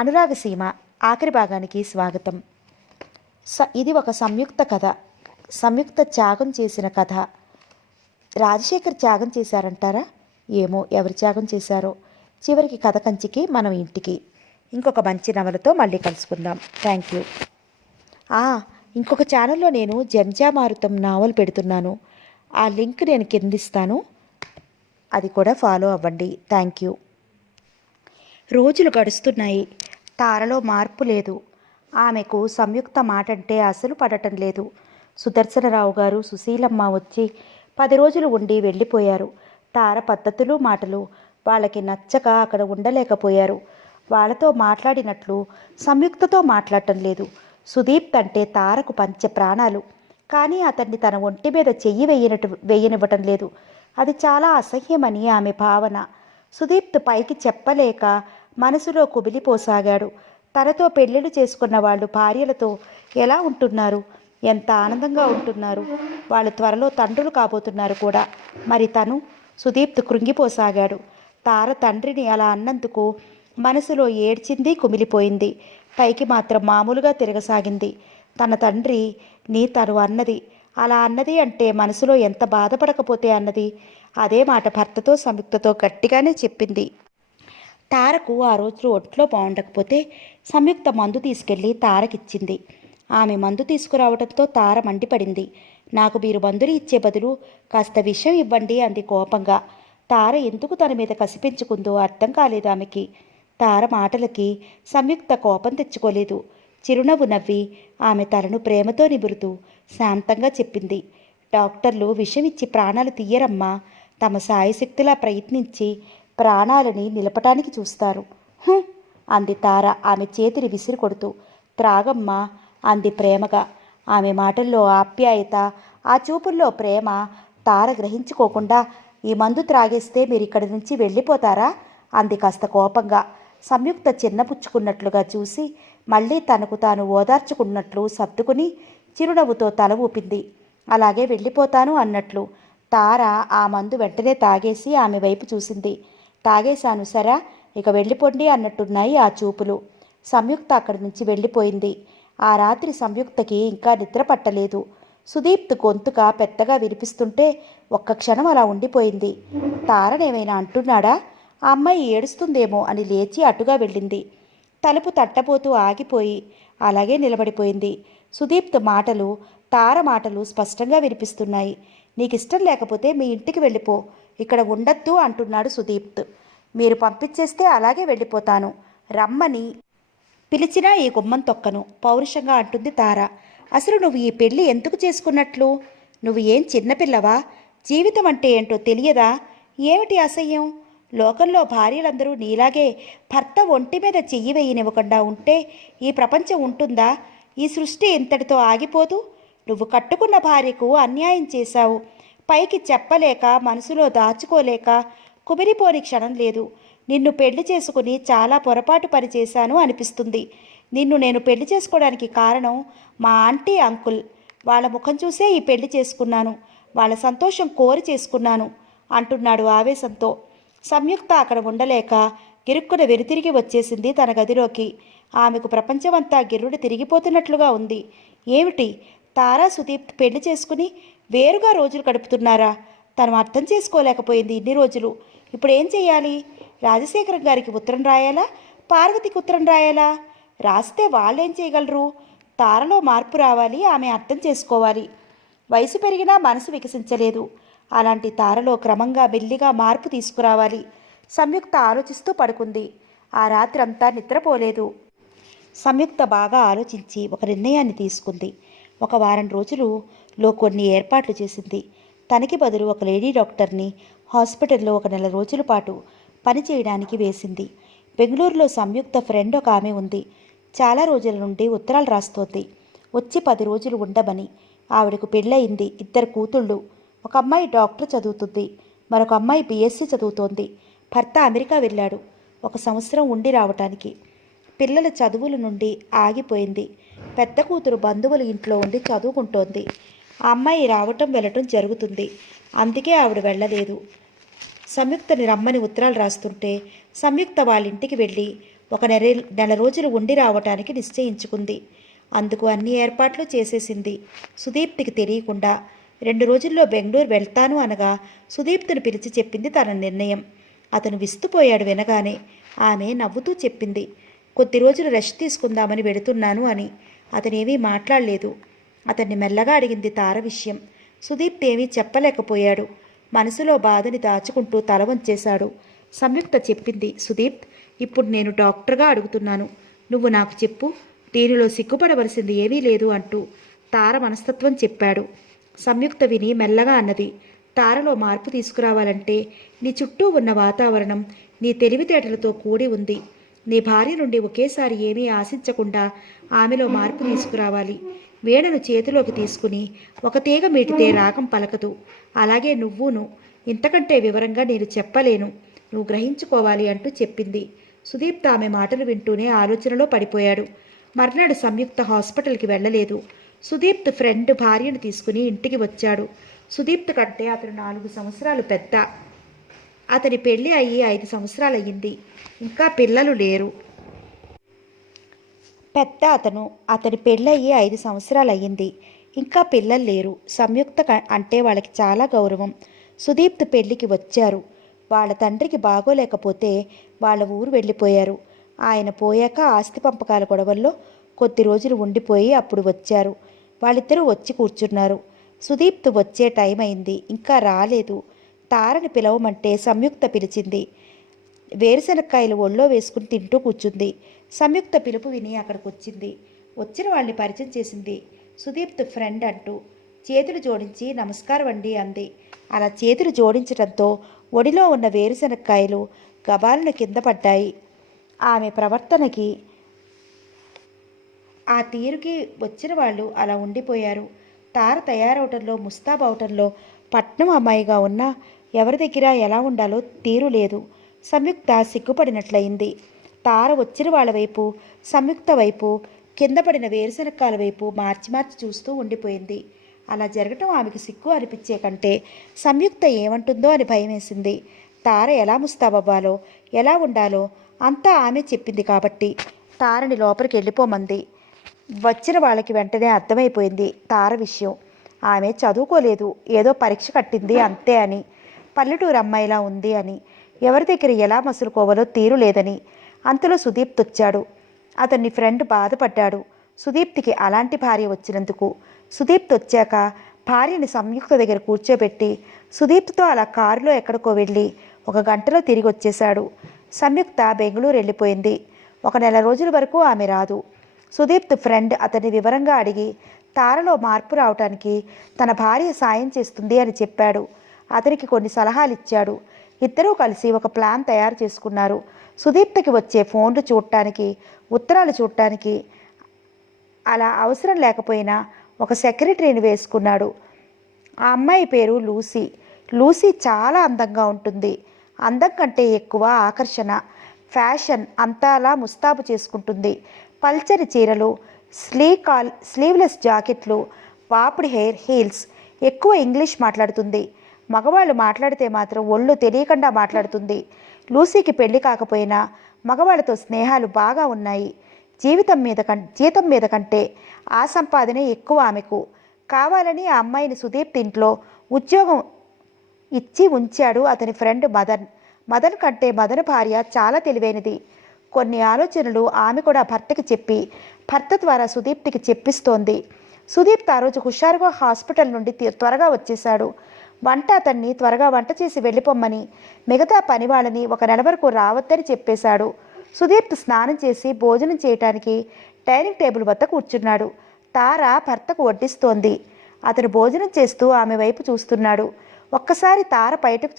అనురాగసీమ ఆఖరి భాగానికి స్వాగతం. ఇది ఒక సంయుక్త కథ, సంయుక్త త్యాగం చేసిన కథ. రాజశేఖర్ త్యాగం చేశారంటారా? ఏమో, ఎవరు త్యాగం చేశారో. చివరికి కథ కంచికి, మనం ఇంటికి. ఇంకొక మంచి నవలతో మళ్ళీ కలుసుకుందాం. Thank you. ఇంకొక ఛానల్లో నేను జంజామారుతం నావల్ పెడుతున్నాను. ఆ లింక్ నేను కిందిస్తాను, అది కూడా ఫాలో అవ్వండి. Thank you. రోజులు గడుస్తున్నాయి. తారలో మార్పు లేదు. ఆమెకు సంయుక్త మాటంటే అసలు పడటం లేదు. సుదర్శనరావు గారు, సుశీలమ్మ వచ్చి 10 రోజులు ఉండి వెళ్ళిపోయారు. తార పద్ధతులు, మాటలు వాళ్ళకి నచ్చక అక్కడ ఉండలేకపోయారు. వాళ్ళతో మాట్లాడినట్లు సంయుక్తతో మాట్లాడటం లేదు. సుదీప్ అంటే తారకు పంచ ప్రాణాలు. కానీ అతన్ని తన ఒంటి మీద చెయ్యి వేయనివ్వటం లేదు. అది చాలా అసహ్యమని ఆమె భావన. సుదీప్ పైకి చెప్పలేక మనసులో కుమిలిపోసాగాడు. తనతో పెళ్ళిళ్ళు చేసుకున్న వాళ్ళు భార్యలతో ఎలా ఉంటున్నారు, ఎంత ఆనందంగా ఉంటున్నారు. వాళ్ళు త్వరలో తండ్రులు కాబోతున్నారు కూడా. మరి తను? సుదీప్ కృంగిపోసాగాడు. తార తండ్రిని అలా అన్నందుకు మనసులో ఏడ్చింది, కుమిలిపోయింది. పైకి మాత్రం మామూలుగా తిరగసాగింది. తన తండ్రి నీ తను అన్నది. అలా అన్నది అంటే మనసులో ఎంత బాధపడకపోతే అన్నది. అదే మాట భర్తతో సంయుక్తతో గట్టిగానే చెప్పింది. తారకు ఆ రోజు ఒంట్లో బాగుండకపోతే సంయుక్త మందు తీసుకెళ్ళి తారకిచ్చింది. ఆమె మందు తీసుకురావడంతో తార మండిపడింది. నాకు మీరు మందులు ఇచ్చే బదులు కాస్త విషం ఇవ్వండి అంది కోపంగా. తార ఎందుకు తన మీద కసిపించుకుందో అర్థం కాలేదు ఆమెకి. తార మాటలకి సంయుక్త కోపం తెచ్చుకోలేదు. చిరునవ్వు నవ్వి ఆమె తలను ప్రేమతో నిబురుతూ శాంతంగా చెప్పింది. డాక్టర్లు విషం ఇచ్చి ప్రాణాలు తీయరమ్మా. తమ సాయశక్తిలా ప్రయత్నించి ప్రాణాలని నిలపటానికి చూస్తారు అంది తార ఆమె చేతిని విసిరి కొడుతూ. త్రాగమ్మా అంది ప్రేమగా. ఆమె మాటల్లో ఆప్యాయత, ఆ చూపుల్లో ప్రేమ తార గ్రహించుకోకుండా ఈ మందు త్రాగేస్తే మీరు ఇక్కడి నుంచి వెళ్ళిపోతారా అంది కాస్త కోపంగా. సంయుక్త చిన్నపుచ్చుకున్నట్లుగా చూసి మళ్ళీ తనకు తాను ఓదార్చుకున్నట్లు సర్దుకుని చిరునవ్వుతో తల ఊపింది. అలాగే వెళ్ళిపోతాను అన్నట్లు. తార ఆ మందు వెంటనే తాగేసి ఆమె వైపు చూసింది. తాగేశాను సరా, ఇక వెళ్ళిపోండి అన్నట్టున్నాయి ఆ చూపులు. సంయుక్త అక్కడి నుంచి వెళ్ళిపోయింది. ఆ రాత్రి సంయుక్తకి ఇంకా నిద్ర పట్టలేదు. సుదీప్ గొంతుక పెద్దగా వినిపిస్తుంటే ఒక్క క్షణం అలా ఉండిపోయింది. తారనేమైనా అంటున్నాడా? ఆ అమ్మాయి ఏడుస్తుందేమో అని లేచి అటుగా వెళ్ళింది. తలుపు తట్టబోతూ ఆగిపోయి అలాగే నిలబడిపోయింది. సుదీప్ మాటలు, తార మాటలు స్పష్టంగా వినిపిస్తున్నాయి. నీకిష్టం లేకపోతే మీ ఇంటికి వెళ్ళిపో, ఇక్కడ ఉండొద్దు అంటున్నాడు సుదీప్. మీరు పంపించేస్తే అలాగే వెళ్ళిపోతాను. రమ్మని పిలిచినా ఈ గుమ్మం తొక్కను పౌరుషంగా అంటుంది తార. అసలు నువ్వు ఈ పెళ్ళి ఎందుకు చేసుకున్నట్లు? నువ్వు ఏం చిన్నపిల్లవా? జీవితం అంటే ఏంటో తెలియదా? ఏమిటి అసహ్యం? లోకంలో భార్యలందరూ నీలాగే భర్త ఒంటి మీద చెయ్యి వేయనివ్వకుండా ఉంటే ఈ ప్రపంచం ఉంటుందా? ఈ సృష్టి ఇంతటితో ఆగిపోదు. నువ్వు కట్టుకున్న భార్యకు అన్యాయం చేశావు. పైకి చెప్పలేక, మనసులో దాచుకోలేక కుమిరిపోని క్షణం లేదు. నిన్ను పెళ్లి చేసుకుని చాలా పొరపాటు పని చేశాను అనిపిస్తుంది. నిన్ను నేను పెళ్లి చేసుకోవడానికి కారణం మా ఆంటీ, అంకుల్. వాళ్ళ ముఖం చూసే ఈ పెళ్లి చేసుకున్నాను. వాళ్ళ సంతోషం కోరి చేసుకున్నాను అంటున్నాడు ఆవేశంతో. సంయుక్త అక్కడ ఉండలేక గిరుక్కున వెనుతిరిగి వచ్చేసింది తన గదిలోకి. ఆమెకు ప్రపంచమంతా గిర్రుడు తిరిగిపోతున్నట్లుగా ఉంది. ఏమిటి, తారా సుదీప్ పెళ్లి చేసుకుని వేరుగా రోజులు గడుపుతున్నారా? తను అర్థం చేసుకోలేకపోయింది ఇన్ని రోజులు. ఇప్పుడు ఏం చెయ్యాలి? రాజశేఖరం గారికి ఉత్తరం రాయాలా, పార్వతికి ఉత్తరం రాయాలా? రాస్తే వాళ్ళేం చేయగలరు? తారలో మార్పు రావాలి, ఆమె అర్థం చేసుకోవాలి. వయసు పెరిగినా మనసు వికసించలేదు. అలాంటి తారలో క్రమంగా మెల్లిగా మార్పు తీసుకురావాలి. సంయుక్త ఆలోచిస్తూ పడుకుంది. ఆ రాత్రి అంతా నిద్రపోలేదు. సంయుక్త బాగా ఆలోచించి ఒక నిర్ణయాన్ని తీసుకుంది. ఒక వారం రోజులలో కొన్ని ఏర్పాట్లు చేసింది. తనకి బదులు ఒక లేడీ డాక్టర్ని హాస్పిటల్లో ఒక నెల రోజుల పాటు పని చేయడానికి వేసింది. బెంగళూరులో సంయుక్త ఫ్రెండ్ ఒక ఆమె ఉంది. చాలా రోజుల నుండి ఉత్తరాలు రాస్తోంది. వచ్చి 10 రోజులు ఉండమని. ఆవిడకు పెళ్ళయింది. 2 కూతుళ్ళు. ఒక అమ్మాయి డాక్టర్ చదువుతుంది, మరొక అమ్మాయి బీఎస్సీ చదువుతోంది. భర్త అమెరికా వెళ్ళాడు 1 సంవత్సరం ఉండి రావటానికి. పిల్లల చదువుల నుండి ఆగిపోయింది. పెద్ద కూతురు బంధువుల ఇంట్లో ఉండి చదువుకుంటోంది. ఆ అమ్మాయి రావటం వెళ్ళటం జరుగుతుంది. అందుకే ఆవిడ వెళ్ళలేదు. సంయుక్తని రమ్మని ఉత్తరాలు రాస్తుంటే సంయుక్త వాళ్ళ ఇంటికి వెళ్ళి ఒక నెల రోజులు ఉండి రావటానికి నిశ్చయించుకుంది. అందుకు అన్ని ఏర్పాట్లు చేసేసింది. సుదీప్తికి తెలియకుండా 2 రోజుల్లో బెంగళూరు వెళ్తాను అనగా సుదీప్తుని పిలిచి చెప్పింది తన నిర్ణయం. అతను విస్తుపోయాడు వినగానే. ఆమె నవ్వుతూ చెప్పింది, కొద్ది రోజులు రెస్ట్ తీసుకుందామని వెడుతున్నాను అని. అతనేమీ మాట్లాడలేదు. అతన్ని మెల్లగా అడిగింది తార విషయం. సుదీప్తి ఏమీ చెప్పలేకపోయాడు. మనసులో బాధని దాచుకుంటూ తల వంచేశాడు. సంయుక్త చెప్పింది, సుదీప్, ఇప్పుడు నేను డాక్టర్గా అడుగుతున్నాను. నువ్వు నాకు చెప్పు, దీనిలో సిగ్గుపడవలసింది ఏమీ లేదు అంటూ తార మనస్తత్వం చెప్పాడు. సంయుక్త విని మెల్లగా అన్నది, తారలో మార్పు తీసుకురావాలంటే నీ చుట్టూ ఉన్న వాతావరణం నీ తెలివితేటలతో కూడి ఉంది. నీ భార్య నుండి ఒకేసారి ఏమీ ఆశించకుండా ఆమెలో మార్పు తీసుకురావాలి. వీణను చేతిలోకి తీసుకుని ఒక తీగ మీటితే రాగం పలకదు. అలాగే నువ్వును. ఇంతకంటే వివరంగా నేను చెప్పలేను. నువ్వు గ్రహించుకోవాలి అంటూ చెప్పింది. సుదీప్త ఆమె మాటలు వింటూనే ఆలోచనలో పడిపోయాడు. మర్నాడు సంయుక్త హాస్పిటల్కి వెళ్ళలేదు. సుదీప్త్ ఫ్రెండ్ భార్యను తీసుకుని ఇంటికి వచ్చాడు. సుదీప్త్ కంటే అతను 4 సంవత్సరాలు పెద్ద. అతని పెళ్లి అయ్యి 5 సంవత్సరాలయ్యింది. ఇంకా పిల్లలు లేరు. పెద్ద అతని పెళ్ళయ్యి 5 సంవత్సరాలయ్యింది. ఇంకా పిల్లలు లేరు. సంయుక్త అంటే వాళ్ళకి చాలా గౌరవం. సుదీప్త్ పెళ్లికి వచ్చారు. వాళ్ళ తండ్రికి బాగోలేకపోతే వాళ్ళ ఊరు వెళ్ళిపోయారు. ఆయన పోయాక ఆస్తి పంపకాల గొడవల్లో కొద్ది రోజులు ఉండిపోయి అప్పుడు వచ్చారు. వాళ్ళిద్దరూ వచ్చి కూర్చున్నారు. సుదీప్త్ వచ్చే టైం అయింది. ఇంకా రాలేదు. తారని పిలవమంటే సంయుక్త పిలిచింది. వేరుశనక్కాయలు ఒళ్ళో వేసుకుని తింటూ కూర్చుంది. సంయుక్త పిలుపు విని అక్కడికి వచ్చింది. వచ్చిన వాళ్ళని పరిచయం చేసింది. సుదీప్త్ ఫ్రెండ్ అంటూ చేతులు జోడించి నమస్కారం అండి అంది. అలా చేతులు జోడించడంతో ఒడిలో ఉన్న వేరుశనక్కాయలు గబాలను కింద పడ్డాయి. ఆమె ప్రవర్తనకి ఆ తీరుకి వచ్చిన వాళ్ళు అలా ఉండిపోయారు. తార తయారవటంలో ముస్తాబవటంలో పట్నం అమ్మాయిగా ఉన్నా ఎవరి దగ్గర ఎలా ఉండాలో తీరు లేదు. సంయుక్త సిగ్గుపడినట్లయింది. తార వచ్చిన వాళ్ళ వైపు, సంయుక్త వైపు, కింద పడిన వేరుశనక్కాయల వైపు మార్చి మార్చి చూస్తూ ఉండిపోయింది. అలా జరగటం ఆమెకు సిగ్గు అనిపించే కంటే సంయుక్త ఏమంటుందో అని భయమేసింది. తార ఎలా ముస్తాబవ్వాలో, ఎలా ఉండాలో అంతా ఆమె చెప్పింది కాబట్టి తారని లోపలికి వెళ్ళిపోమంది. వచ్చిన వాళ్ళకి వెంటనే అర్థమైపోయింది తార విషయం. ఆమె చదువుకోలేదు, ఏదో పరీక్ష కట్టింది అంతే అని, పల్లెటూరు అమ్మాయిలా ఉంది అని, ఎవరి దగ్గర ఎలా మసులుకోవాలో తీరు లేదని. అంతలో సుదీప్త్ వచ్చాడు. అతన్ని ఫ్రెండ్ బాధపడ్డాడు. సుదీప్తికి అలాంటి భార్య వచ్చినందుకు. సుదీప్త్ వచ్చాక భార్యని సంయుక్త దగ్గర కూర్చోబెట్టి సుదీప్తో అలా కారులో ఎక్కడికో వెళ్ళి 1 గంటలో తిరిగి వచ్చేశాడు. సంయుక్త బెంగళూరు వెళ్ళిపోయింది. 1 నెల రోజుల వరకు ఆమె రాదు. సుదీప్త్ ఫ్రెండ్ అతన్ని వివరంగా అడిగి తారలో మార్పు రావటానికి తన భార్య సాయం చేస్తుంది అని చెప్పాడు. అతనికి కొన్ని సలహాలు ఇచ్చాడు. ఇద్దరూ కలిసి ఒక ప్లాన్ తయారు చేసుకున్నారు. సుదీప్తకి వచ్చే ఫోన్లు చూడటానికి, ఉత్తరాలు చూడటానికి అలా అవసరం లేకపోయినా ఒక సెక్రటరీని వేసుకున్నాడు. ఆ అమ్మాయి పేరు లూసీ. లూసీ చాలా అందంగా ఉంటుంది. అందం కంటే ఎక్కువ ఆకర్షణ, ఫ్యాషన్ అంతా అలా ముస్తాబు చేసుకుంటుంది. పల్చని చీరలు, స్లీవ్లెస్ జాకెట్లు, వాపుడి హెయిర్ హీల్స్, ఎక్కువ ఇంగ్లీష్ మాట్లాడుతుంది. మగవాళ్ళు మాట్లాడితే మాత్రం ఒళ్ళు తెలియకుండా మాట్లాడుతుంది. లూసీకి పెళ్లి కాకపోయినా మగవాళ్ళతో స్నేహాలు బాగా ఉన్నాయి. జీతం మీద కంటే ఆ సంపాదనే ఎక్కువ ఆమెకు. కావాలని ఆ అమ్మాయిని సుదీప్ ఇంట్లో ఉద్యోగం ఇచ్చి ఉంచాడు అతని ఫ్రెండ్ మదన్. మదన్ కంటే మదన్ భార్య చాలా తెలివైనది. కొన్ని ఆలోచనలు ఆమె కూడా భర్తకి చెప్పి భర్త ద్వారా సుదీప్తికి చెప్పిస్తోంది. సుదీప్ ఆ రోజు హుషారుగా హాస్పిటల్ నుండి త్వరగా వచ్చేశాడు. అతన్ని త్వరగా వంట చేసి వెళ్ళిపోమ్మని, మిగతా పని వాళ్ళని 1 నెల వరకు రావద్దని చెప్పేశాడు. సుదీప్ స్నానం చేసి భోజనం చేయటానికి డైనింగ్ టేబుల్ వద్ద కూర్చున్నాడు. తార భర్తకు వడ్డిస్తోంది. అతను భోజనం చేస్తూ ఆమె వైపు చూస్తున్నాడు. ఒక్కసారి తార బయటకు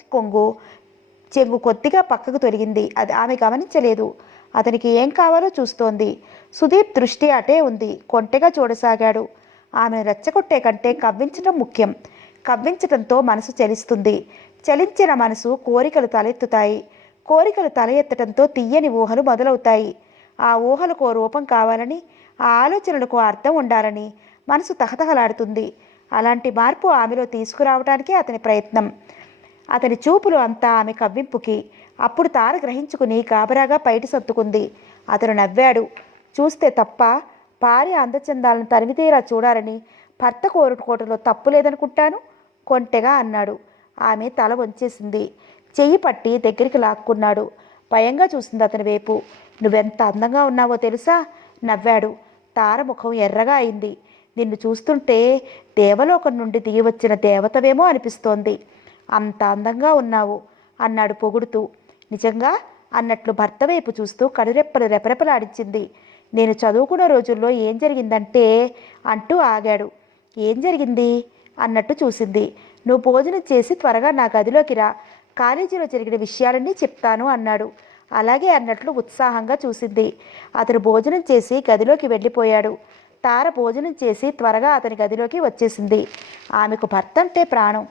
చెంగు కొద్దిగా పక్కకు తొలగింది. అది ఆమె గమనించలేదు. అతనికి ఏం కావాలో చూస్తోంది. సుదీప్ దృష్టి అటే ఉంది. కొంటెగా చూడసాగాడు. ఆమెను రెచ్చగొట్టే కంటే కవ్వించడం ముఖ్యం. కవ్వించడంతో మనసు చలిస్తుంది. చలించిన మనసు కోరికలు తలెత్తుతాయి. కోరికలు తల ఎత్తడంతో తీయని ఊహలు మొదలవుతాయి. ఆ ఊహలకు రూపం కావాలని, ఆ ఆలోచనలకు అర్థం ఉండాలని మనసు తహతహలాడుతుంది. అలాంటి మార్పు ఆమెలో తీసుకురావటానికే అతని ప్రయత్నం. అతని చూపులు అంతా ఆమె కవ్వింపుకి. అప్పుడు తార గ్రహించుకుని గాబరాగా బయట సర్దుకుంది. అతను నవ్వాడు. చూస్తే తప్ప, భార్య అందచందాలను తనివితీరా చూడాలని భర్త కోరుకోవటంలో తప్పు లేదనుకుంటాను కొంటెగా అన్నాడు. ఆమె తల వంచేసింది. చెయ్యి పట్టి దగ్గరికి లాక్కున్నాడు. భయంగా చూసింది అతని వైపు. నువ్వెంత అందంగా ఉన్నావో తెలుసా? నవ్వాడు. తార ముఖం ఎర్రగా అయింది. నిన్ను చూస్తుంటే దేవలోకం నుండి దిగి వచ్చిన దేవతవేమో అనిపిస్తోంది. అంత అందంగా ఉన్నావు అన్నాడు పొగుడుతూ. నిజంగా అన్నట్లు భర్త వైపు చూస్తూ కడురెప్పలు రెపరెపలాడించింది. నేను చదువుకున్న రోజుల్లో ఏం జరిగిందంటే అంటూ ఆగాడు. ఏం జరిగింది అన్నట్టు చూసింది. నువ్వు భోజనం చేసి త్వరగా నా గదిలోకి రా, కాలేజీలో జరిగిన విషయాలన్నీ చెప్తాను అన్నాడు. అలాగే అన్నట్లు ఉత్సాహంగా చూసింది. అతను భోజనం చేసి గదిలోకి వెళ్ళిపోయాడు. తార భోజనం చేసి త్వరగా అతని గదిలోకి వచ్చేసింది. ఆమెకు భర్త అంటే ప్రాణం.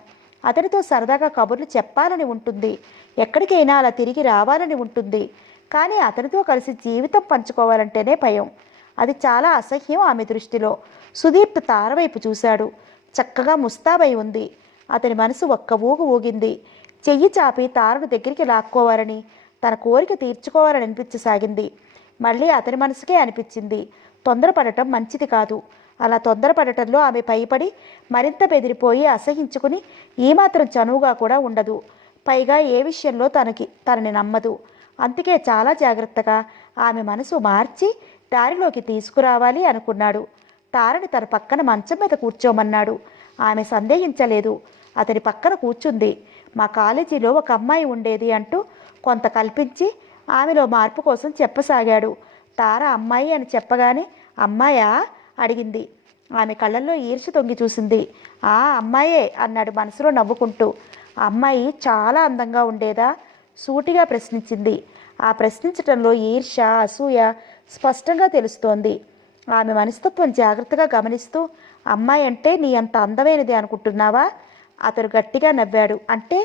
అతనితో సరదాగా కబుర్లు చెప్పాలని ఉంటుంది. ఎక్కడికైనా అలా తిరిగి రావాలని ఉంటుంది. కానీ అతనితో కలిసి జీవితం పంచుకోవాలంటేనే భయం. అది చాలా అసహ్యం ఆమె దృష్టిలో. సుదీప్ తార వైపు చూశాడు. చక్కగా ముస్తాబై ఉంది. అతని మనసు ఒక్క ఊగు ఊగింది. చెయ్యి చాపి తారను దగ్గరికి లాక్కోవాలని, తన కోరిక తీర్చుకోవాలని అనిపించసాగింది. మళ్ళీ అతని మనసుకే అనిపించింది, తొందరపడటం మంచిది కాదు. అలా తొందరపడటంలో ఆమె భయపడి మరింత బెదిరిపోయి అసహించుకుని ఏమాత్రం చనువుగా కూడా ఉండదు. పైగా ఏ విషయంలో తనని నమ్మదు. అందుకే చాలా జాగ్రత్తగా ఆమె మనసు మార్చి దారిలోకి తీసుకురావాలి అనుకున్నాడు. తారని తన పక్కన మంచం మీద కూర్చోమన్నాడు. ఆమె సందేహించలేదు. అతని పక్కన కూర్చుంది. మా కాలేజీలో ఒక అమ్మాయి ఉండేది అంటూ కొంత కల్పించి ఆమెలో మార్పు కోసం చెప్పసాగాడు. తార అమ్మాయి అని చెప్పగానే అమ్మాయా అడిగింది. ఆమె కళ్ళల్లో ఈర్ష్య తొంగి చూసింది. ఆ అమ్మాయే అన్నాడు మనసులో నవ్వుకుంటూ. అమ్మాయి చాలా అందంగా ఉండేదా? సూటిగా ప్రశ్నించింది. ఆ ప్రశ్నించటంలో ఈర్ష్య, అసూయ స్పష్టంగా తెలుస్తోంది. ఆమె మనస్తత్వం జాగ్రత్తగా గమనిస్తూ, అమ్మాయి అంటే నీ అంత అందమైనది అనుకుంటున్నావా? అతను గట్టిగా నవ్వాడు. అంటే?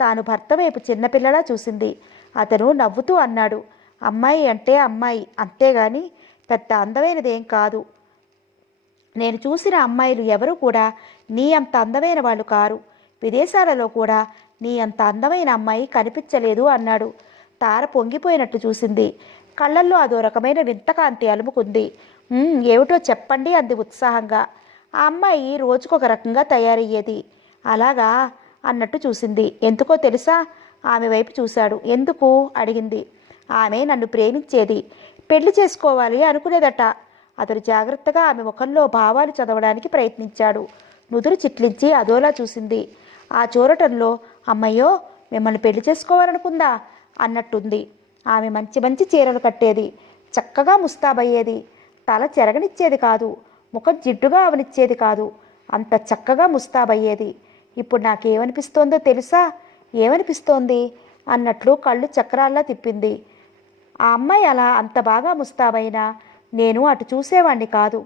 తాను భర్త వైపు చిన్నపిల్లలా చూసింది. అతను నవ్వుతూ అన్నాడు, అమ్మాయి అంటే అమ్మాయి, అంతేగాని పెద్ద అందమైనదేం కాదు. నేను చూసిన అమ్మాయిలు ఎవరూ కూడా నీ అంత అందమైన వాళ్ళు కారు. విదేశాలలో కూడా నీ అంత అందమైన అమ్మాయి కనిపించలేదు అన్నాడు. తార పొంగిపోయినట్టు చూసింది. కళ్ళల్లో అదో రకమైన వింతకాంతి అలుముకుంది. ఏమిటో చెప్పండి అంది ఉత్సాహంగా. ఆ అమ్మాయి రోజుకొక రకంగా తయారయ్యేది. అలాగా అన్నట్టు చూసింది. ఎందుకో తెలుసా? ఆమె వైపు చూశాడు. ఎందుకు అడిగింది. ఆమె నన్ను ప్రేమించేది, పెళ్లి చేసుకోవాలి అనుకునేదట. అతడు జాగ్రత్తగా ఆమె ముఖంలో భావాలు చదవడానికి ప్రయత్నించాడు. నుదురు చిట్లించి అదోలా చూసింది. ఆ చూరటంలో అమ్మయ్యో మిమ్మల్ని పెళ్లి చేసుకోవాలనుకుందా అన్నట్టుంది. ఆమె మంచి మంచి చీరలు కట్టేది, చక్కగా ముస్తాబయ్యేది, తల చెరగనిచ్చేది కాదు, ముఖం జిడ్డుగా అవనిచ్చేది కాదు, అంత చక్కగా ముస్తాబయ్యేది. ఇప్పుడు నాకేమనిపిస్తోందో తెలుసా? ఏమనిపిస్తోంది అన్నట్లు కళ్ళు చక్రాల్లా తిప్పింది. ఆ అమ్మాయి అలా అంత బాగా ముస్తాబైనా నేను అటు చూసేవాణ్ణి కాదు.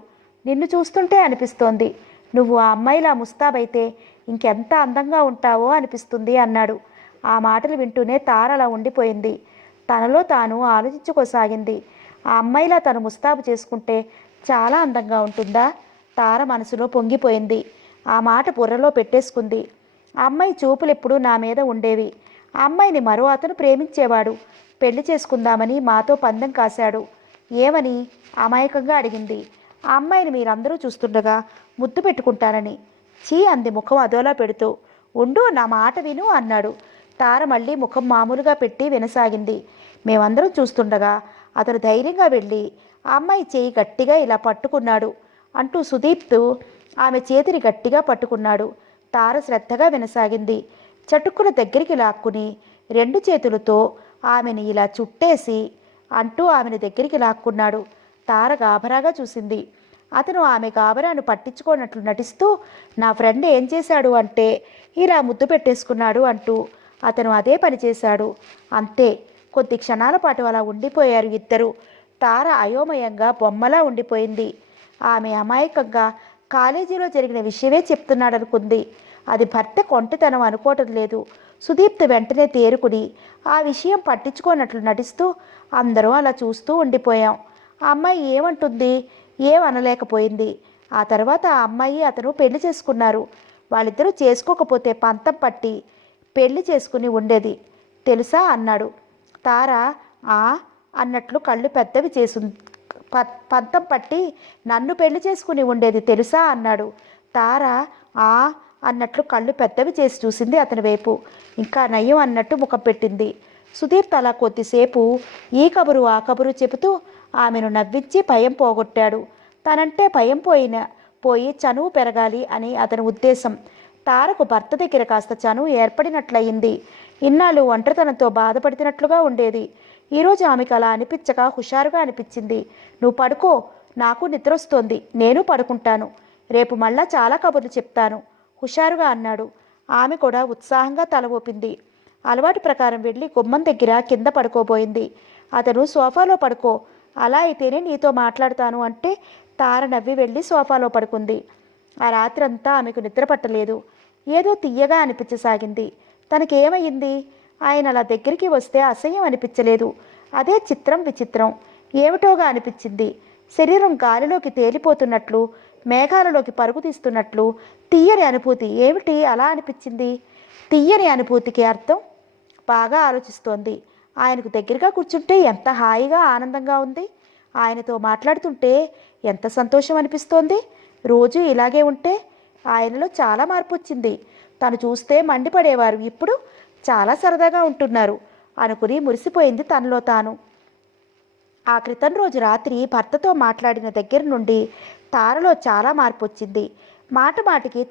నిన్ను చూస్తుంటే అనిపిస్తోంది, నువ్వు ఆ అమ్మాయిలా ముస్తాబైతే ఇంకెంత అందంగా ఉంటావో అనిపిస్తుంది అన్నాడు. ఆ మాటలు వింటూనే తార అలా ఉండిపోయింది. తనలో తాను ఆలోచించుకోసాగింది. ఆ అమ్మాయిలా తను ముస్తాబు చేసుకుంటే చాలా అందంగా ఉంటుందా? తార మనసులో పొంగిపోయింది. ఆ మాట బుర్రలో పెట్టేసుకుంది. ఆ అమ్మాయి చూపులు ఎప్పుడూ నా మీద ఉండేవి. ఆ అమ్మాయిని మరో అతను ప్రేమించేవాడు. పెళ్లి చేసుకుందామని మాతో పందెం కాశాడు. ఏమని అమాయకంగా అడిగింది. ఆ అమ్మాయిని మీరందరూ చూస్తుండగా ముద్దు పెట్టుకుంటానని. చీ అంది ముఖం అదోలా పెడుతూ. ఉండు, నా మాట విను అన్నాడు. తార మళ్ళీ ముఖం మామూలుగా పెట్టి వినసాగింది. మేమందరం చూస్తుండగా అతను ధైర్యంగా వెళ్ళి ఆ అమ్మాయి చేయి గట్టిగా ఇలా పట్టుకున్నాడు అంటూ సుదీప్తు ఆమె చేతిని గట్టిగా పట్టుకున్నాడు. తార శ్రద్ధగా వినసాగింది. చటుక్కున దగ్గరికి లాక్కుని 2 చేతులతో ఆమెను ఇలా చుట్టేసి అంటూ ఆమెను దగ్గరికి లాక్కున్నాడు. తార గాభరాగా చూసింది. అతను ఆమె గాబరాను పట్టించుకోనట్లు నటిస్తూ, నా ఫ్రెండ్ ఏం చేశాడు అంటే ఇలా ముద్దు పెట్టేసుకున్నాడు అంటూ అతను అదే పని చేశాడు. అంతే. కొద్ది క్షణాల పాటు అలా ఉండిపోయారు ఇద్దరు. తార అయోమయంగా బొమ్మలా ఉండిపోయింది. ఆమె అమాయకంగా కాలేజీలో జరిగిన విషయమే చెప్తున్నాడనుకుంది. అది భర్త కొంటితనం అనుకోవటం లేదు. సుదీప్తి వెంటనే తేరుకుని ఆ విషయం పట్టించుకోనట్లు నటిస్తూ అందరూ అలా చూస్తూ ఉండిపోయాం. ఆ అమ్మాయి ఏమంటుంది? ఏమనలేకపోయింది. ఆ తర్వాత ఆ అమ్మాయి అతను పెళ్లి చేసుకున్నారు. వాళ్ళిద్దరూ చేసుకోకపోతే పంతం పట్టి పెళ్లి చేసుకుని ఉండేది తెలుసా అన్నాడు. తార ఆ అన్నట్లు కళ్ళు పెద్దవి పంతం పట్టి నన్ను పెళ్లి చేసుకుని ఉండేది తెలుసా అన్నాడు. తార ఆ అన్నట్లు కళ్ళు పెద్దవి చేసి చూసింది అతని వైపు. ఇంకా నయ్యం అన్నట్టు ముఖం పెట్టింది. సుధీర్ తల కొద్దిసేపు ఈ కబురు ఆ కబురు చెబుతూ ఆమెను నవ్వించి భయం పోగొట్టాడు. తనంటే భయం పోయి చనువు పెరగాలి అని అతని ఉద్దేశం. తారకు భర్త దగ్గర కాస్త చనువు ఏర్పడినట్లయింది. ఇన్నాళ్ళు ఒంటరితనంతో బాధపడుతున్నట్లుగా ఉండేది. ఈరోజు ఆమెకు అలా అనిపించక హుషారుగా అనిపించింది. నువ్వు పడుకో, నాకు నిద్ర వస్తోంది, నేను పడుకుంటాను. రేపు మళ్ళా చాలా కబుర్లు చెప్తాను హుషారుగా అన్నాడు. ఆమె కూడా ఉత్సాహంగా తల ఊపింది. అలవాటు ప్రకారం వెళ్ళి గుమ్మం దగ్గర కింద పడుకోబోయింది. అతను సోఫాలో పడుకో, అలా అయితేనే నీతో మాట్లాడతాను అంటే తార నవ్వి వెళ్ళి సోఫాలో పడుకుంది. ఆ రాత్రంతా ఆమెకు నిద్ర పట్టలేదు. ఏదో తీయగా అనిపించసాగింది. తనకేమయ్యింది? ఆయన అలా దగ్గరికి వస్తే అసహ్యం అనిపించలేదు. అదే చిత్రం విచిత్రం ఏమిటోగా అనిపించింది. శరీరం గాలిలోకి తేలిపోతున్నట్లు, మేఘాలలోకి పరుగు తీస్తున్నట్లు తీయని అనుభూతి. ఏమిటి అలా అనిపించింది? తీయని అనుభూతికి అర్థం బాగా ఆలోచిస్తోంది. ఆయనకు దగ్గరగా కూర్చుంటే ఎంత హాయిగా ఆనందంగా ఉంది. ఆయనతో మాట్లాడుతుంటే ఎంత సంతోషం అనిపిస్తోంది. రోజు ఇలాగే ఉంటే ఆయనలో చాలా మార్పు వచ్చింది. తను చూస్తే మండిపడేవారు, ఇప్పుడు చాలా సరదాగా ఉంటున్నారు అనుకుని మురిసిపోయింది తనలో తాను. ఆ క్రితం రోజు రాత్రి భర్తతో మాట్లాడిన దగ్గర నుండి తారలో చాలా మార్పు వచ్చింది. మాట మాటికి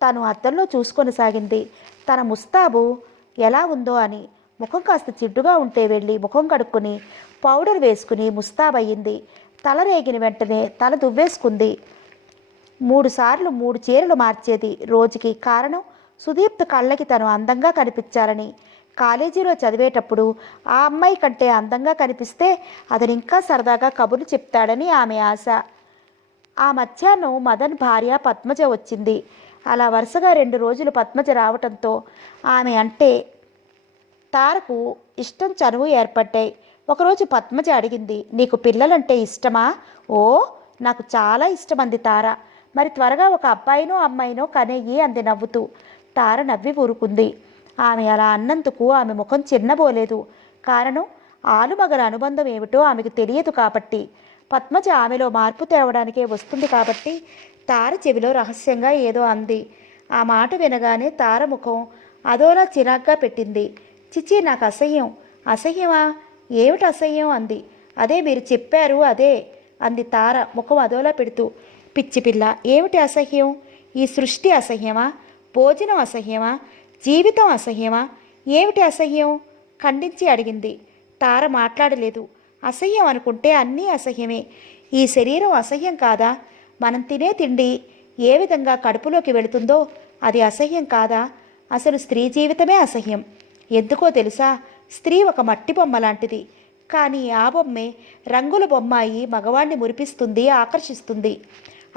తను అద్దంలో చూసుకొనసాగింది. తన ముస్తాబు ఎలా ఉందో అని. ముఖం కాస్త జిడ్డుగా ఉంటే వెళ్ళి ముఖం కడుక్కొని పౌడర్ వేసుకుని ముస్తాబయ్యింది. తల రేగిన వెంటనే తల దువ్వేసుకుంది. 3 సార్లు 3 చీరలు మార్చేది రోజుకి. కారణం సుదీప్త కళ్ళకి తను అందంగా కనిపించాలని. కాలేజీలో చదివేటప్పుడు ఆ అమ్మాయి కంటే అందంగా కనిపిస్తే అతను ఇంకా సరదాగా కబుర్లు చెప్తాడని ఆమె ఆశ. ఆ మధ్యాహ్నం మదన్ భార్య పద్మజ వచ్చింది. అలా వరుసగా 2 రోజులు పద్మజ రావటంతో ఆమె అంటే తారకు ఇష్టం చనువు ఏర్పడ్డాయి. ఒకరోజు పద్మజ అడిగింది, నీకు పిల్లలంటే ఇష్టమా? ఓ, నాకు చాలా ఇష్టం అంది తార. మరి త్వరగా ఒక అబ్బాయినో అమ్మాయినో కనేయి అంది నవ్వుతూ. తార నవ్వి ఊరుకుంది. ఆమె అలా అన్నందుకు ఆమె ముఖం చిన్నబోలేదు. కారణం ఆలుమగల అనుబంధం ఏమిటో ఆమెకు తెలియదు కాబట్టి. పద్మజ ఆమెలో మార్పు తేవడానికే వస్తుంది కాబట్టి తార చెవిలో రహస్యంగా ఏదో అంది. ఆ మాట వినగానే తార ముఖం అదోలా చిరాగ్గా పెట్టింది. చిచి, నాకు అసహ్యం. అసహ్యమా? ఏమిటి అసహ్యం అంది. అదే మీరు చెప్పారు అదే అంది తార ముఖం అదోలా పెడుతూ. పిచ్చి పిల్ల, ఏమిటి అసహ్యం? ఈ సృష్టి అసహ్యమా? భోజనం అసహ్యమా? జీవితం అసహ్యమా? ఏమిటి అసహ్యం? ఖండించి అడిగింది. తార మాట్లాడలేదు. అసహ్యం అనుకుంటే అన్నీ అసహ్యమే. ఈ శరీరం అసహ్యం కాదా? మనం తినే తిండి ఏ విధంగా కడుపులోకి వెళుతుందో అది అసహ్యం కాదా? అసలు స్త్రీ జీవితమే అసహ్యం. ఎందుకో తెలుసా? స్త్రీ ఒక మట్టి బొమ్మ లాంటిది. కానీ ఆ బొమ్మే రంగుల బొమ్మాయి మగవాణ్ణి మురిపిస్తుంది, ఆకర్షిస్తుంది.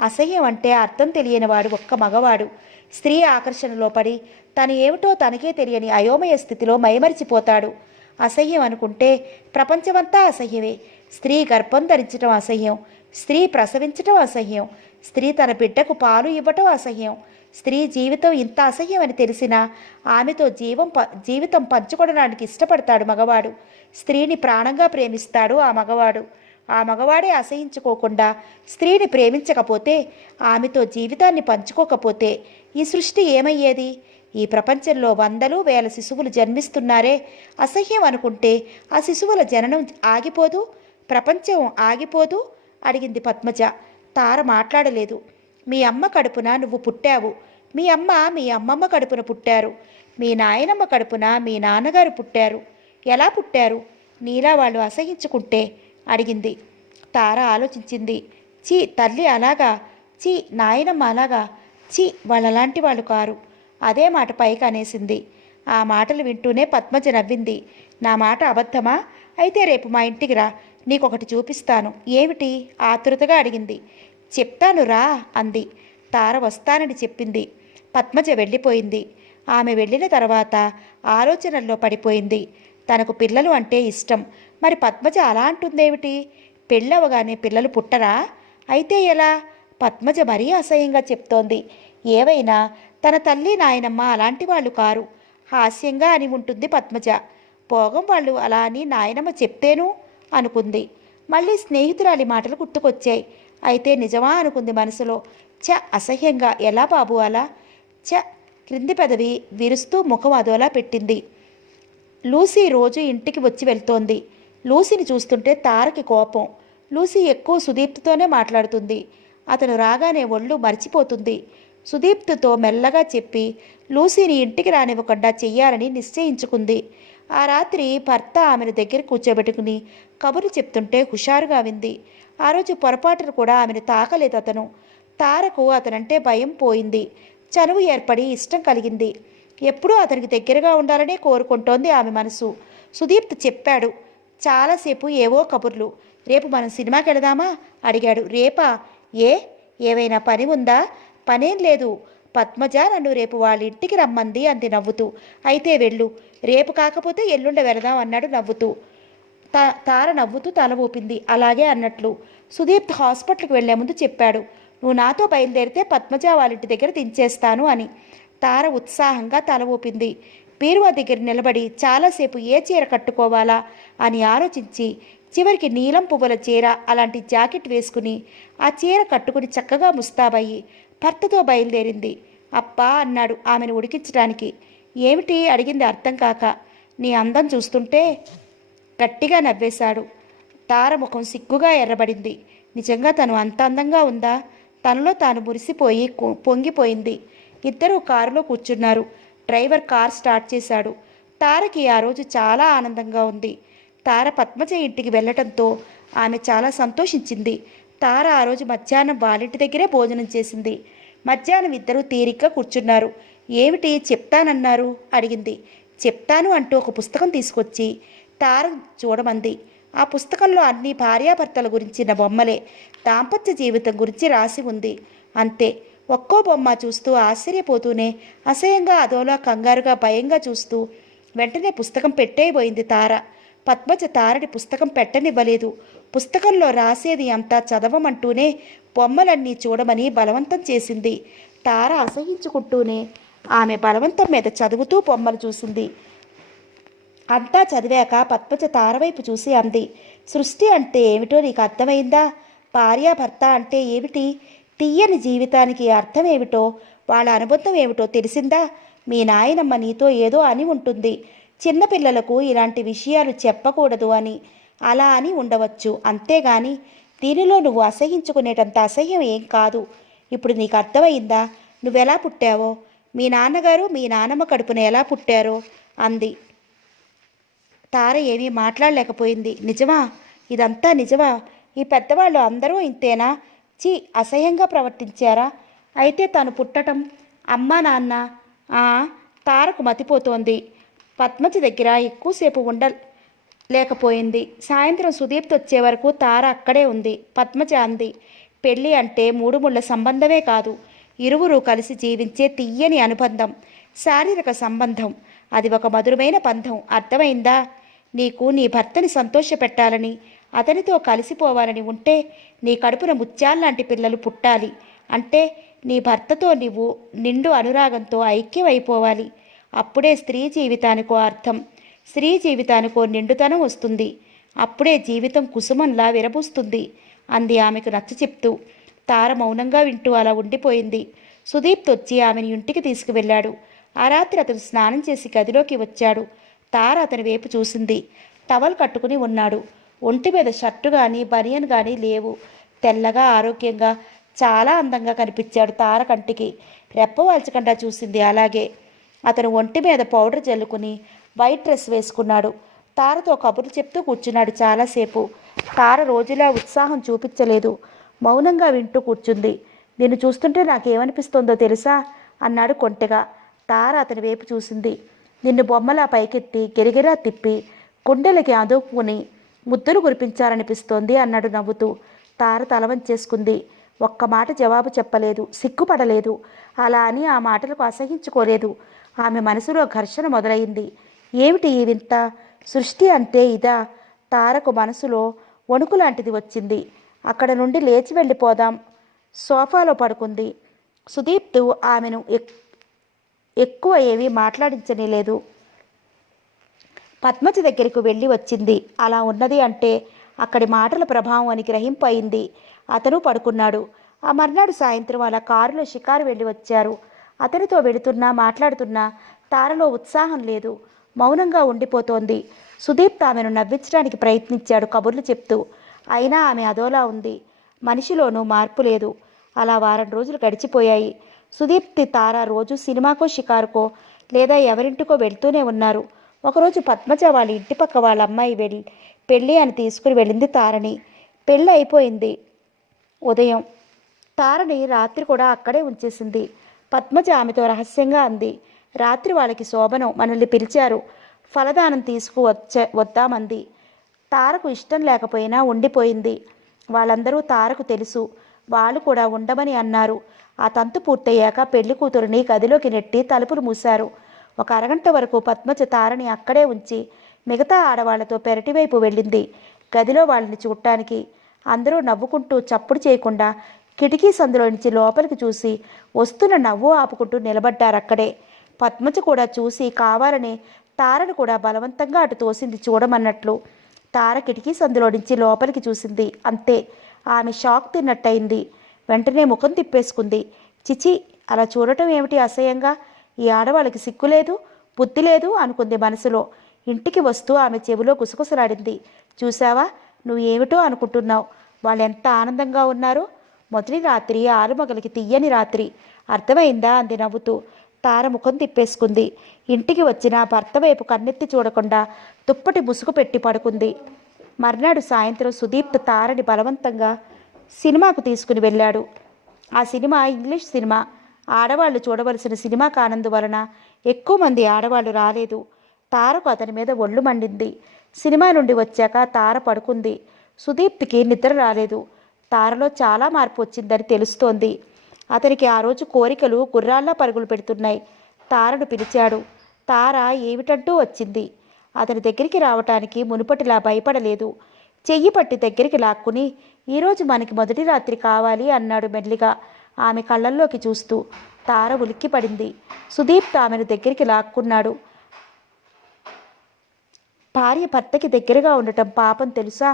అసహ్యం అంటే అర్థం తెలియనివాడు ఒక్క మగవాడు. స్త్రీ ఆకర్షణలో పడి తను ఏమిటో తనకే తెలియని అయోమయ స్థితిలో మైమరిచిపోతాడు. అసహ్యం అనుకుంటే ప్రపంచమంతా అసహ్యమే. స్త్రీ గర్భం ధరించడం అసహ్యం. స్త్రీ ప్రసవించటం అసహ్యం. స్త్రీ తన బిడ్డకు పాలు ఇవ్వటం అసహ్యం. స్త్రీ జీవితం ఇంత అసహ్యం అని తెలిసినా ఆమెతో జీవితం పంచుకోవడానికి ఇష్టపడతాడు మగవాడు. స్త్రీని ప్రాణంగా ప్రేమిస్తాడు ఆ మగవాడు. ఆ మగవాడే అసహించుకోకుండా స్త్రీని ప్రేమించకపోతే, ఆమెతో జీవితాన్ని పంచుకోకపోతే ఈ సృష్టి ఏమయ్యేది? ఈ ప్రపంచంలో వందలు వేల శిశువులు జన్మిస్తున్నారే. అసహ్యం అనుకుంటే ఆ శిశువుల జననం ఆగిపోదు, ప్రపంచం ఆగిపోదు అడిగింది పద్మజ. తార మాట్లాడలేదు. మీ అమ్మ కడుపున నువ్వు పుట్టావు. మీ అమ్మమ్మ కడుపున పుట్టారు. మీ నాయనమ్మ కడుపున మీ నాన్నగారు పుట్టారు. ఎలా పుట్టారు? నీలా వాళ్ళు అసహించుకుంటే అడిగింది. తార ఆలోచించింది. చీ, తల్లి అలాగా? చీ, నాయనమ్మ అలాగా? చీ, వాళ్ళలాంటి వాళ్ళు కారు. అదే మాట పైకి అనేసింది. ఆ మాటలు వింటూనే పద్మజ నవ్వింది. నా మాట అబద్ధమా? అయితే రేపు మా ఇంటికి రా, నీకొకటి చూపిస్తాను. ఏమిటి? ఆతృతగా అడిగింది. చెప్తాను రా అంది. తార వస్తానని చెప్పింది. పద్మజ వెళ్ళిపోయింది. ఆమె వెళ్ళిన తర్వాత ఆలోచనల్లో పడిపోయింది. తనకు పిల్లలు అంటే ఇష్టం. మరి పద్మజ అలా అంటుందేమిటి? పెళ్ళవగానే పిల్లలు పుట్టరా? అయితే ఎలా? పద్మజ మరీ అసహ్యంగా చెప్తోంది. ఏవైనా తన తల్లి నాయనమ్మ అలాంటి వాళ్ళు కారు. హాస్యంగా అని ఉంటుంది పద్మజ. భోగం వాళ్ళు అలా అని నాయనమ్మ చెప్తేను అనుకుంది. మళ్ళీ స్నేహితురాలి మాటలు గుర్తుకొచ్చాయి. అయితే నిజమా అనుకుంది మనసులో. అసహ్యంగా, ఎలా బాబు అలా? క్రింది పెదవి విరుస్తూ ముఖం అదోలా పెట్టింది. లూసీ రోజు ఇంటికి వచ్చి వెళ్తోంది. లూసీని చూస్తుంటే తారకి కోపం. లూసీ ఎక్కువ సుదీప్తోనే మాట్లాడుతుంది. అతను రాగానే ఒళ్ళు మర్చిపోతుంది. సుదీప్తుతో మెల్లగా చెప్పి లూసీని ఇంటికి రానివ్వకుండా చెయ్యాలని నిశ్చయించుకుంది. ఆ రాత్రి భర్త ఆమెను దగ్గర కూర్చోబెట్టుకుని కబుర్లు చెప్తుంటే హుషారుగా వింది. ఆ రోజు పొరపాటును కూడా ఆమెను తాకలేదు అతను. తారకు అతనంటే భయం పోయింది. చనువు ఏర్పడి ఇష్టం కలిగింది. ఎప్పుడూ అతనికి దగ్గరగా ఉండాలనే కోరుకుంటోంది ఆమె మనసు. సుదీప్ చెప్పాడు చాలాసేపు ఏవో కబుర్లు. రేపు మనం సినిమాకి వెళదామా అడిగాడు. రేపా? ఏవైనా పని ఉందా? పనేం లేదు. పద్మజ నన్ను రేపు వాళ్ళ ఇంటికి రమ్మంది అంది నవ్వుతూ. అయితే వెళ్ళు. రేపు కాకపోతే ఎల్లుండ వెళదాం అన్నాడు నవ్వుతూ. తార నవ్వుతూ తల ఊపింది. అలాగే అన్నట్లు. సుదీప్ హాస్పిటల్కి వెళ్లే ముందు చెప్పాడు, నువ్వు నాతో బయలుదేరితే పద్మజ వాళ్ళింటి దగ్గర దించేస్తాను అని. తార ఉత్సాహంగా తల ఊపింది. బీరువా దగ్గర నిలబడి చాలాసేపు ఏ చీర కట్టుకోవాలా అని ఆలోచించి చివరికి నీలం పువ్వుల చీర అలాంటి జాకెట్ వేసుకుని ఆ చీర కట్టుకుని చక్కగా ముస్తాబయ్యి భర్తతో బయలుదేరింది. అప్పా అన్నాడు ఆమెను ఉడికించడానికి. ఏమిటి అడిగింది అర్థం కాక. నీ అందం చూస్తుంటే. గట్టిగా నవ్వేశాడు. తార ముఖం సిగ్గుగా ఎర్రబడింది. నిజంగా తను అంత అందంగా ఉందా? తనలో తాను మురిసిపోయి పొంగిపోయింది. ఇద్దరూ కారులో కూర్చున్నారు. డ్రైవర్ కార్ స్టార్ట్ చేశాడు. తారకి ఆ రోజు చాలా ఆనందంగా ఉంది. తార పద్మజ ఇంటికి వెళ్ళటంతో ఆమె చాలా సంతోషించింది. తార ఆ రోజు మధ్యాహ్నం వాళ్ళింటి దగ్గరే భోజనం చేసింది. మధ్యాహ్నం ఇద్దరూ తీరిగ్గా కూర్చున్నారు. ఏమిటి చెప్తానన్నారు అడిగింది. చెప్తాను అంటూ ఒక పుస్తకం తీసుకొచ్చి తార చూడమంది. ఆ పుస్తకంలో అన్ని భార్యాభర్తల గురించిన బొమ్మలే. దాంపత్య జీవితం గురించి రాసి ఉంది. అంతే. ఒక్కో బొమ్మ చూస్తూ ఆశ్చర్యపోతూనే అసహ్యంగా అదోలా కంగారుగా భయంగా చూస్తూ వెంటనే పుస్తకం పెట్టేయబోయింది తార. పద్మజ తారని పుస్తకం పెట్టనివ్వలేదు. పుస్తకంలో రాసేది అంతా చదవమంటూనే బొమ్మలన్నీ చూడమని బలవంతం చేసింది. తార అసహించుకుంటూనే ఆమె బలవంతం మీద చదువుతూ బొమ్మలు చూసింది. అంతా చదివాక పద్మజ తారవైపు చూసి అంది, సృష్టి అంటే ఏమిటో నీకు అర్థమైందా? భార్యాభర్త అంటే ఏమిటి? తీయని జీవితానికి అర్థం ఏమిటో, వాళ్ళ అనుబంధం ఏమిటో తెలిసిందా? మీ నాయనమ్మ నీతో ఏదో అని ఉంటుంది. చిన్నపిల్లలకు ఇలాంటి విషయాలు చెప్పకూడదు అని. అలా అని ఉండవచ్చు. అంతేగాని దీనిలో నువ్వు అసహించుకునేటంత అసహ్యం ఏం కాదు. ఇప్పుడు నీకు అర్థమైందా నువ్వెలా పుట్టావో, మీ నాన్నగారు మీ నాన్నమ్మ కడుపున ఎలా పుట్టారో అంది. తార ఏమీ మాట్లాడలేకపోయింది. నిజమా? ఇదంతా నిజమా? ఈ పెద్దవాళ్ళు అందరూ ఇంతేనా? అసహ్యంగా ప్రవర్తించారా? అయితే తను పుట్టటం, అమ్మా నాన్న. తారకు మతిపోతోంది. పద్మజ దగ్గర ఎక్కువసేపు ఉండలేకపోయింది. సాయంత్రం సుదీప్తి వచ్చే వరకు తార అక్కడే ఉంది. పద్మజ అంది, పెళ్ళి అంటే మూడు ముళ్ళ సంబంధమే కాదు, ఇరువురు కలిసి జీవించే తీయని అనుబంధం, శారీరక సంబంధం. అది ఒక మధురమైన బంధం. అర్థమైందా? నీకు నీ భర్తని సంతోషపెట్టాలని, అతనితో కలిసిపోవాలని ఉంటే నీ కడుపున ముత్యాల్లాంటి పిల్లలు పుట్టాలి. అంటే నీ భర్తతో నీవు నిండు అనురాగంతో ఐక్యమైపోవాలి. అప్పుడే స్త్రీ జీవితానికో అర్థం, స్త్రీ జీవితానికో నిండుతనం వస్తుంది. అప్పుడే జీవితం కుసుమంలా విరబూస్తుంది అంది ఆమెకు నచ్చ చెప్తూ. తార మౌనంగా వింటూ అలా ఉండిపోయింది. సుదీప్ వచ్చి ఆమెను ఇంటికి తీసుకువెళ్ళాడు. ఆ రాత్రి అతను స్నానం చేసి గదిలోకి వచ్చాడు. తార అతని వైపు చూసింది. టవల్ కట్టుకుని ఉన్నాడు. ఒంటి మీద షర్టు కానీ బనియన్ కానీ లేవు. తెల్లగా ఆరోగ్యంగా చాలా అందంగా కనిపించాడు తార కంటికి. రెప్పవాల్చకుండా చూసింది. అలాగే అతను ఒంటి మీద పౌడర్ జల్లుకుని వైట్ డ్రెస్ వేసుకున్నాడు. తారతో కబుర్లు చెప్తూ కూర్చున్నాడు చాలాసేపు. తార రోజులా ఉత్సాహం చూపించలేదు. మౌనంగా వింటూ కూర్చుంది. నిన్ను చూస్తుంటే నాకేమనిపిస్తుందో తెలుసా అన్నాడు కొంటెగా. తార అతని వైపు చూసింది. నిన్ను బొమ్మలా పైకెత్తి గిరిగిరా తిప్పి గుండెలకి అదుపుని ముద్దులు కురిపించాలనిపిస్తోంది అన్నాడు నవ్వుతూ. తార తలవంచేసుకుంది. ఒక్క మాట జవాబు చెప్పలేదు. సిగ్గుపడలేదు. అలా అని ఆ మాటలకు అసహించుకోలేదు. ఆమె మనసులో ఘర్షణ మొదలైంది. ఏమిటి ఈ వింత? సృష్టి అంటే ఇదా? తారకు మనసులో వణుకు లాంటిది వచ్చింది. అక్కడ నుండి లేచి వెళ్ళిపోదాం. సోఫాలో పడుకుంది. సుదీప్తు ఆమెను ఎక్కువ ఏమీ మాట్లాడించనేలేదు. పద్మజ దగ్గరకు వెళ్ళి వచ్చింది. అలా ఉన్నది అంటే అక్కడి మాటల ప్రభావం అని గ్రహింపు అయింది. అతను పడుకున్నాడు. ఆ మర్నాడు సాయంత్రం అలా కారులో షికారు వెళ్ళి వచ్చారు. అతనితో వెళుతున్నా మాట్లాడుతున్నా తారలో ఉత్సాహం లేదు. మౌనంగా ఉండిపోతోంది. సుదీప్ ఆమెను నవ్వించడానికి ప్రయత్నించాడు కబుర్లు చెప్తూ. అయినా ఆమె అదోలా ఉంది. మనిషిలోనూ మార్పు లేదు. అలా వారం రోజులు గడిచిపోయాయి. సుదీప్తి తార రోజు సినిమాకో షికారుకో లేదా ఎవరింటికో వెళ్తూనే ఉన్నారు. ఒకరోజు పద్మజ వాళ్ళ ఇంటి పక్క వాళ్ళ అమ్మాయి పెళ్ళి అని తీసుకుని వెళ్ళింది తారని. పెళ్ళి అయిపోయింది ఉదయం. తారని రాత్రి కూడా అక్కడే ఉంచేసింది. పద్మజ ఆమెతో రహస్యంగా అంది, రాత్రి వాళ్ళకి శోభనం, మనల్ని పిలిచారు, ఫలదానం వద్దామంది. తారకు ఇష్టం లేకపోయినా ఉండిపోయింది. వాళ్ళందరూ తారకు తెలుసు. వాళ్ళు కూడా ఉండమని అన్నారు. ఆ తంతు పూర్తయ్యాక పెళ్లి కూతురిని గదిలోకి నెట్టి తలుపులు మూశారు. ఒక అరగంట వరకు పద్మజ తారని అక్కడే ఉంచి మిగతా ఆడవాళ్లతో పెరటివైపు వెళ్ళింది గదిలో వాళ్ళని చూడటానికి. అందరూ నవ్వుకుంటూ చప్పుడు చేయకుండా కిటికీ సందులో నుంచి లోపలికి చూసి వస్తున్న నవ్వు ఆపుకుంటూ నిలబడ్డారక్కడే. పద్మజ కూడా చూసి కావాలని తారను కూడా బలవంతంగా అటు తోసింది చూడమన్నట్లు. తార కిటికీ సందులో నుంచి లోపలికి చూసింది. అంతే, ఆమె షాక్ తిన్నట్టయింది. వెంటనే ముఖం తిప్పేసుకుంది. చిచి, అలా చూడటం ఏమిటి అసహ్యంగా? ఈ ఆడవాళ్ళకి సిగ్గు లేదు, బుద్ధి లేదు అనుకుంది మనసులో. ఇంటికి వస్తూ ఆమె చెవిలో గుసగుసలాడింది. చూసావా, నువ్వు ఏమిటో అనుకుంటున్నావు, వాళ్ళు ఎంత ఆనందంగా ఉన్నారో. మొదటి రాత్రి ఆలుమగలికి తీయని రాత్రి, అర్థమైందా అంది నవ్వుతూ. తార ముఖం తిప్పేసుకుంది. ఇంటికి వచ్చిన భర్త వైపు కన్నెత్తి చూడకుండా దుప్పటి ముసుగు పెట్టి పడుకుంది. మర్నాడు సాయంత్రం సుదీప్ తారని బలవంతంగా సినిమాకు తీసుకుని వెళ్ళాడు. ఆ సినిమా ఇంగ్లీష్ సినిమా. ఆడవాళ్లు చూడవలసిన సినిమా కానందువలన ఎక్కువ మంది ఆడవాళ్లు రాలేదు. తారకు అతని మీద ఒళ్ళు మండింది. సినిమా నుండి వచ్చాక తార పడుకుంది. సుదీప్కి నిద్ర రాలేదు. తారలో చాలా మార్పు వచ్చిందని తెలుస్తోంది. అతనికి ఆ రోజు కోరికలు గుర్రాల్లా పరుగులు పెడుతున్నాయి. తారను పిలిచాడు. తార ఏమిటంటూ వచ్చింది. అతని దగ్గరికి రావటానికి మునుపటిలా భయపడలేదు. చెయ్యి పట్టి దగ్గరికి లాక్కుని, ఈరోజు మనకి మొదటి రాత్రి కావాలి అన్నాడు మెల్లిగా ఆమె కళ్ళల్లోకి చూస్తూ. తార ఉలిక్కిపడింది. సుదీప్ ఆమెను దగ్గరికి లాక్కున్నాడు. భార్య భర్తకి దగ్గరగా ఉండటం పాపం తెలుసా?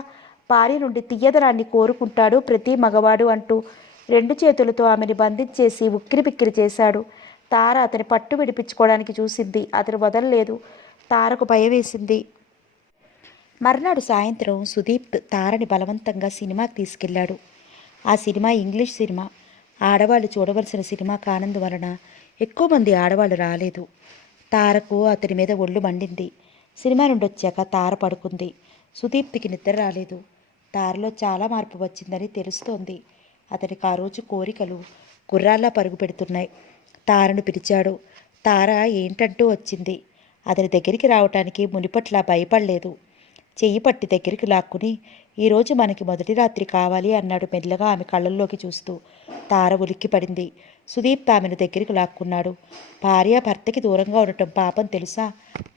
భార్య నుండి తీయదనాన్ని కోరుకుంటాడు ప్రతి మగవాడు అంటూ 2 చేతులతో ఆమెని బంధించేసి ఉక్కిరిబిక్కిరి చేశాడు. తార అతని పట్టు విడిపించుకోవడానికి చూసింది. అతను వదలలేదు. తారకు భయం వేసింది. మర్నాడు సాయంత్రం సుదీప్ తారని బలవంతంగా సినిమాకి తీసుకెళ్లాడు. ఆ సినిమా ఇంగ్లీష్ సినిమా. ఆడవాళ్ళు చూడవలసిన సినిమా కానందువలన ఎక్కువ మంది ఆడవాళ్ళు రాలేదు. తారకు అతని మీద ఒళ్ళు మండింది. సినిమా నుండి వచ్చాక తార పడుకుంది. సుదీప్కి నిద్ర రాలేదు. తారలో చాలా మార్పు వచ్చిందని తెలుస్తోంది. అతనికి ఆ రోజు కోరికలు గుర్రాల్లా పరుగు పెడుతున్నాయి. తారను పిలిచాడు. తార ఏంటంటూ వచ్చింది. అతని దగ్గరికి రావటానికి మునిపట్లా భయపడలేదు. చెయ్యి పట్టి దగ్గరికి లాక్కుని, ఈరోజు మనకి మొదటి రాత్రి కావాలి అన్నాడు మెల్లగా ఆమె కళ్ళల్లోకి చూస్తూ. తార ఉలిక్కిపడింది. సుదీప్ ఆమెను దగ్గరికి లాక్కున్నాడు. భార్య భర్తకి దూరంగా ఉండటం పాపం తెలుసా?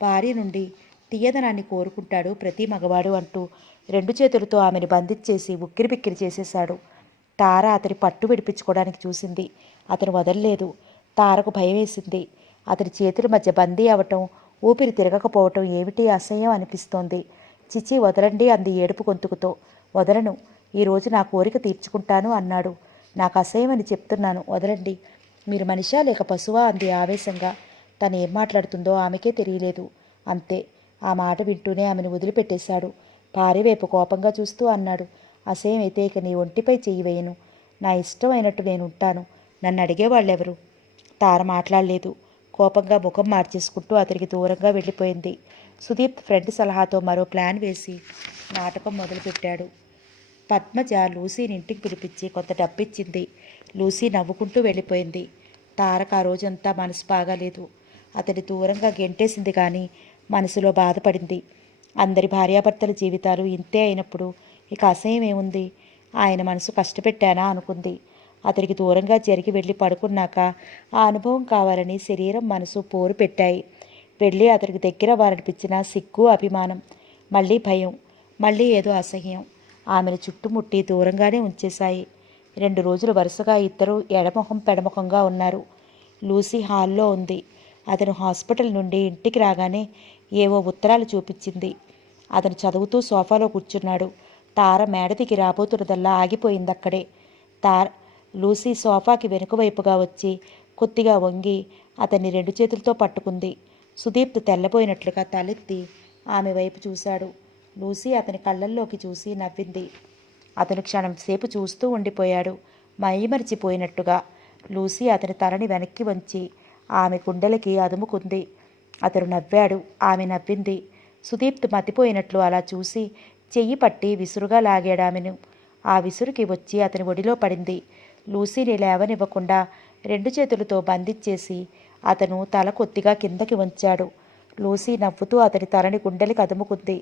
భార్య నుండి తీయదనాన్ని కోరుకుంటాడు ప్రతి మగవాడు అంటూ 2 చేతులతో ఆమెను బంధించేసి ఉక్కిరిబిక్కిరి చేసేశాడు. తార అతని పట్టు విడిపించుకోవడానికి చూసింది. అతను వదలలేదు. తారకు భయం వేసింది. అతని చేతుల మధ్య బందీ అవటం, ఊపిరి తిరగకపోవటం ఏమిటి అసహ్యం అనిపిస్తోంది. చిచి, వదలండి అంది ఏడుపు గొంతుకుతో. వదలను, ఈరోజు నా కోరిక తీర్చుకుంటాను అన్నాడు. నాకు అసహ్యం అని చెప్తున్నాను, వదలండి. మీరు మనిషా లేక పశువా అంది ఆవేశంగా. తను ఏం మాట్లాడుతుందో ఆమెకే తెలియలేదు. అంతే, ఆ మాట వింటూనే ఆమెను వదిలిపెట్టేశాడు. భార్య వైపు కోపంగా చూస్తూ అన్నాడు, అసహ్యం అయితే ఇక నీ ఒంటిపై చెయ్యి వేయను. నా ఇష్టం అయినట్టు నేను ఉంటాను. నన్ను అడిగేవాళ్ళెవరు? తార మాట్లాడలేదు. కోపంగా ముఖం మార్చేసుకుంటూ అతనికి దూరంగా వెళ్ళిపోయింది. సుదీప్ ఫ్రెండ్ సలహాతో మరో ప్లాన్ వేసి నాటకం మొదలుపెట్టాడు. పద్మజ లూసీని ఇంటికి పిలిపించి కొంత డబ్బిచ్చింది. లూసీ నవ్వుకుంటూ వెళ్ళిపోయింది. తారకు ఆ రోజంతా మనసు బాగాలేదు. అతని దూరంగా గెంటేసింది కానీ మనసులో బాధపడింది. అందరి భార్యాభర్తల జీవితాలు ఇంతే అయినప్పుడు ఇక అసహ్యం ఏముంది? ఆయన మనసు కష్టపెట్టానా అనుకుంది. అతనికి దూరంగా జరిగి వెళ్ళి పడుకున్నాక ఆ అనుభవం కావాలని శరీరం మనసు పోరు పెట్టాయి. వెళ్ళి అతనికి దగ్గర వారనిపించిన సిగ్గు, అభిమానం, మళ్ళీ భయం, మళ్ళీ ఏదో అసహ్యం ఆమెను చుట్టుముట్టి దూరంగానే ఉంచేశాయి. 2 రోజులు వరుసగా ఇద్దరు ఎడముఖం పెడముఖంగా ఉన్నారు. లూసీ హాల్లో ఉంది. అతను హాస్పిటల్ నుండి ఇంటికి రాగానే ఏవో ఉత్తరాలు చూపించింది. అతను చదువుతూ సోఫాలో కూర్చున్నాడు. తార మేడ దిగి రాబోతున్నదల్లా ఆగిపోయిందక్కడే. లూసీ సోఫాకి వెనుకవైపుగా వచ్చి కొద్దిగా వంగి అతన్ని 2 చేతులతో పట్టుకుంది. సుదీప్ తెల్లబోయినట్లుగా తలెత్తి ఆమె వైపు చూశాడు. లూసీ అతని కళ్ళల్లోకి చూసి నవ్వింది. అతను క్షణం సేపు చూస్తూ ఉండిపోయాడు, మైమరిచిపోయినట్టుగా. లూసీ అతని తలని వెనక్కి వంచి ఆమె గుండెలకి అదుముకుంది. అతను నవ్వాడు, ఆమె నవ్వింది. సుదీప్ మతిపోయినట్లు అలా చూసి చెయ్యి పట్టి విసురుగా లాగాడు ఆమెను. ఆ విసురుకి వచ్చి అతని ఒడిలో పడింది. లూసీని లేవనివ్వకుండా 2 చేతులతో బంధించేసి అతను తల కొద్దిగా కిందకి వంచాడు. లూసీ నవ్వుతూ అతని తలని గుండెలకి అదుముకుంది.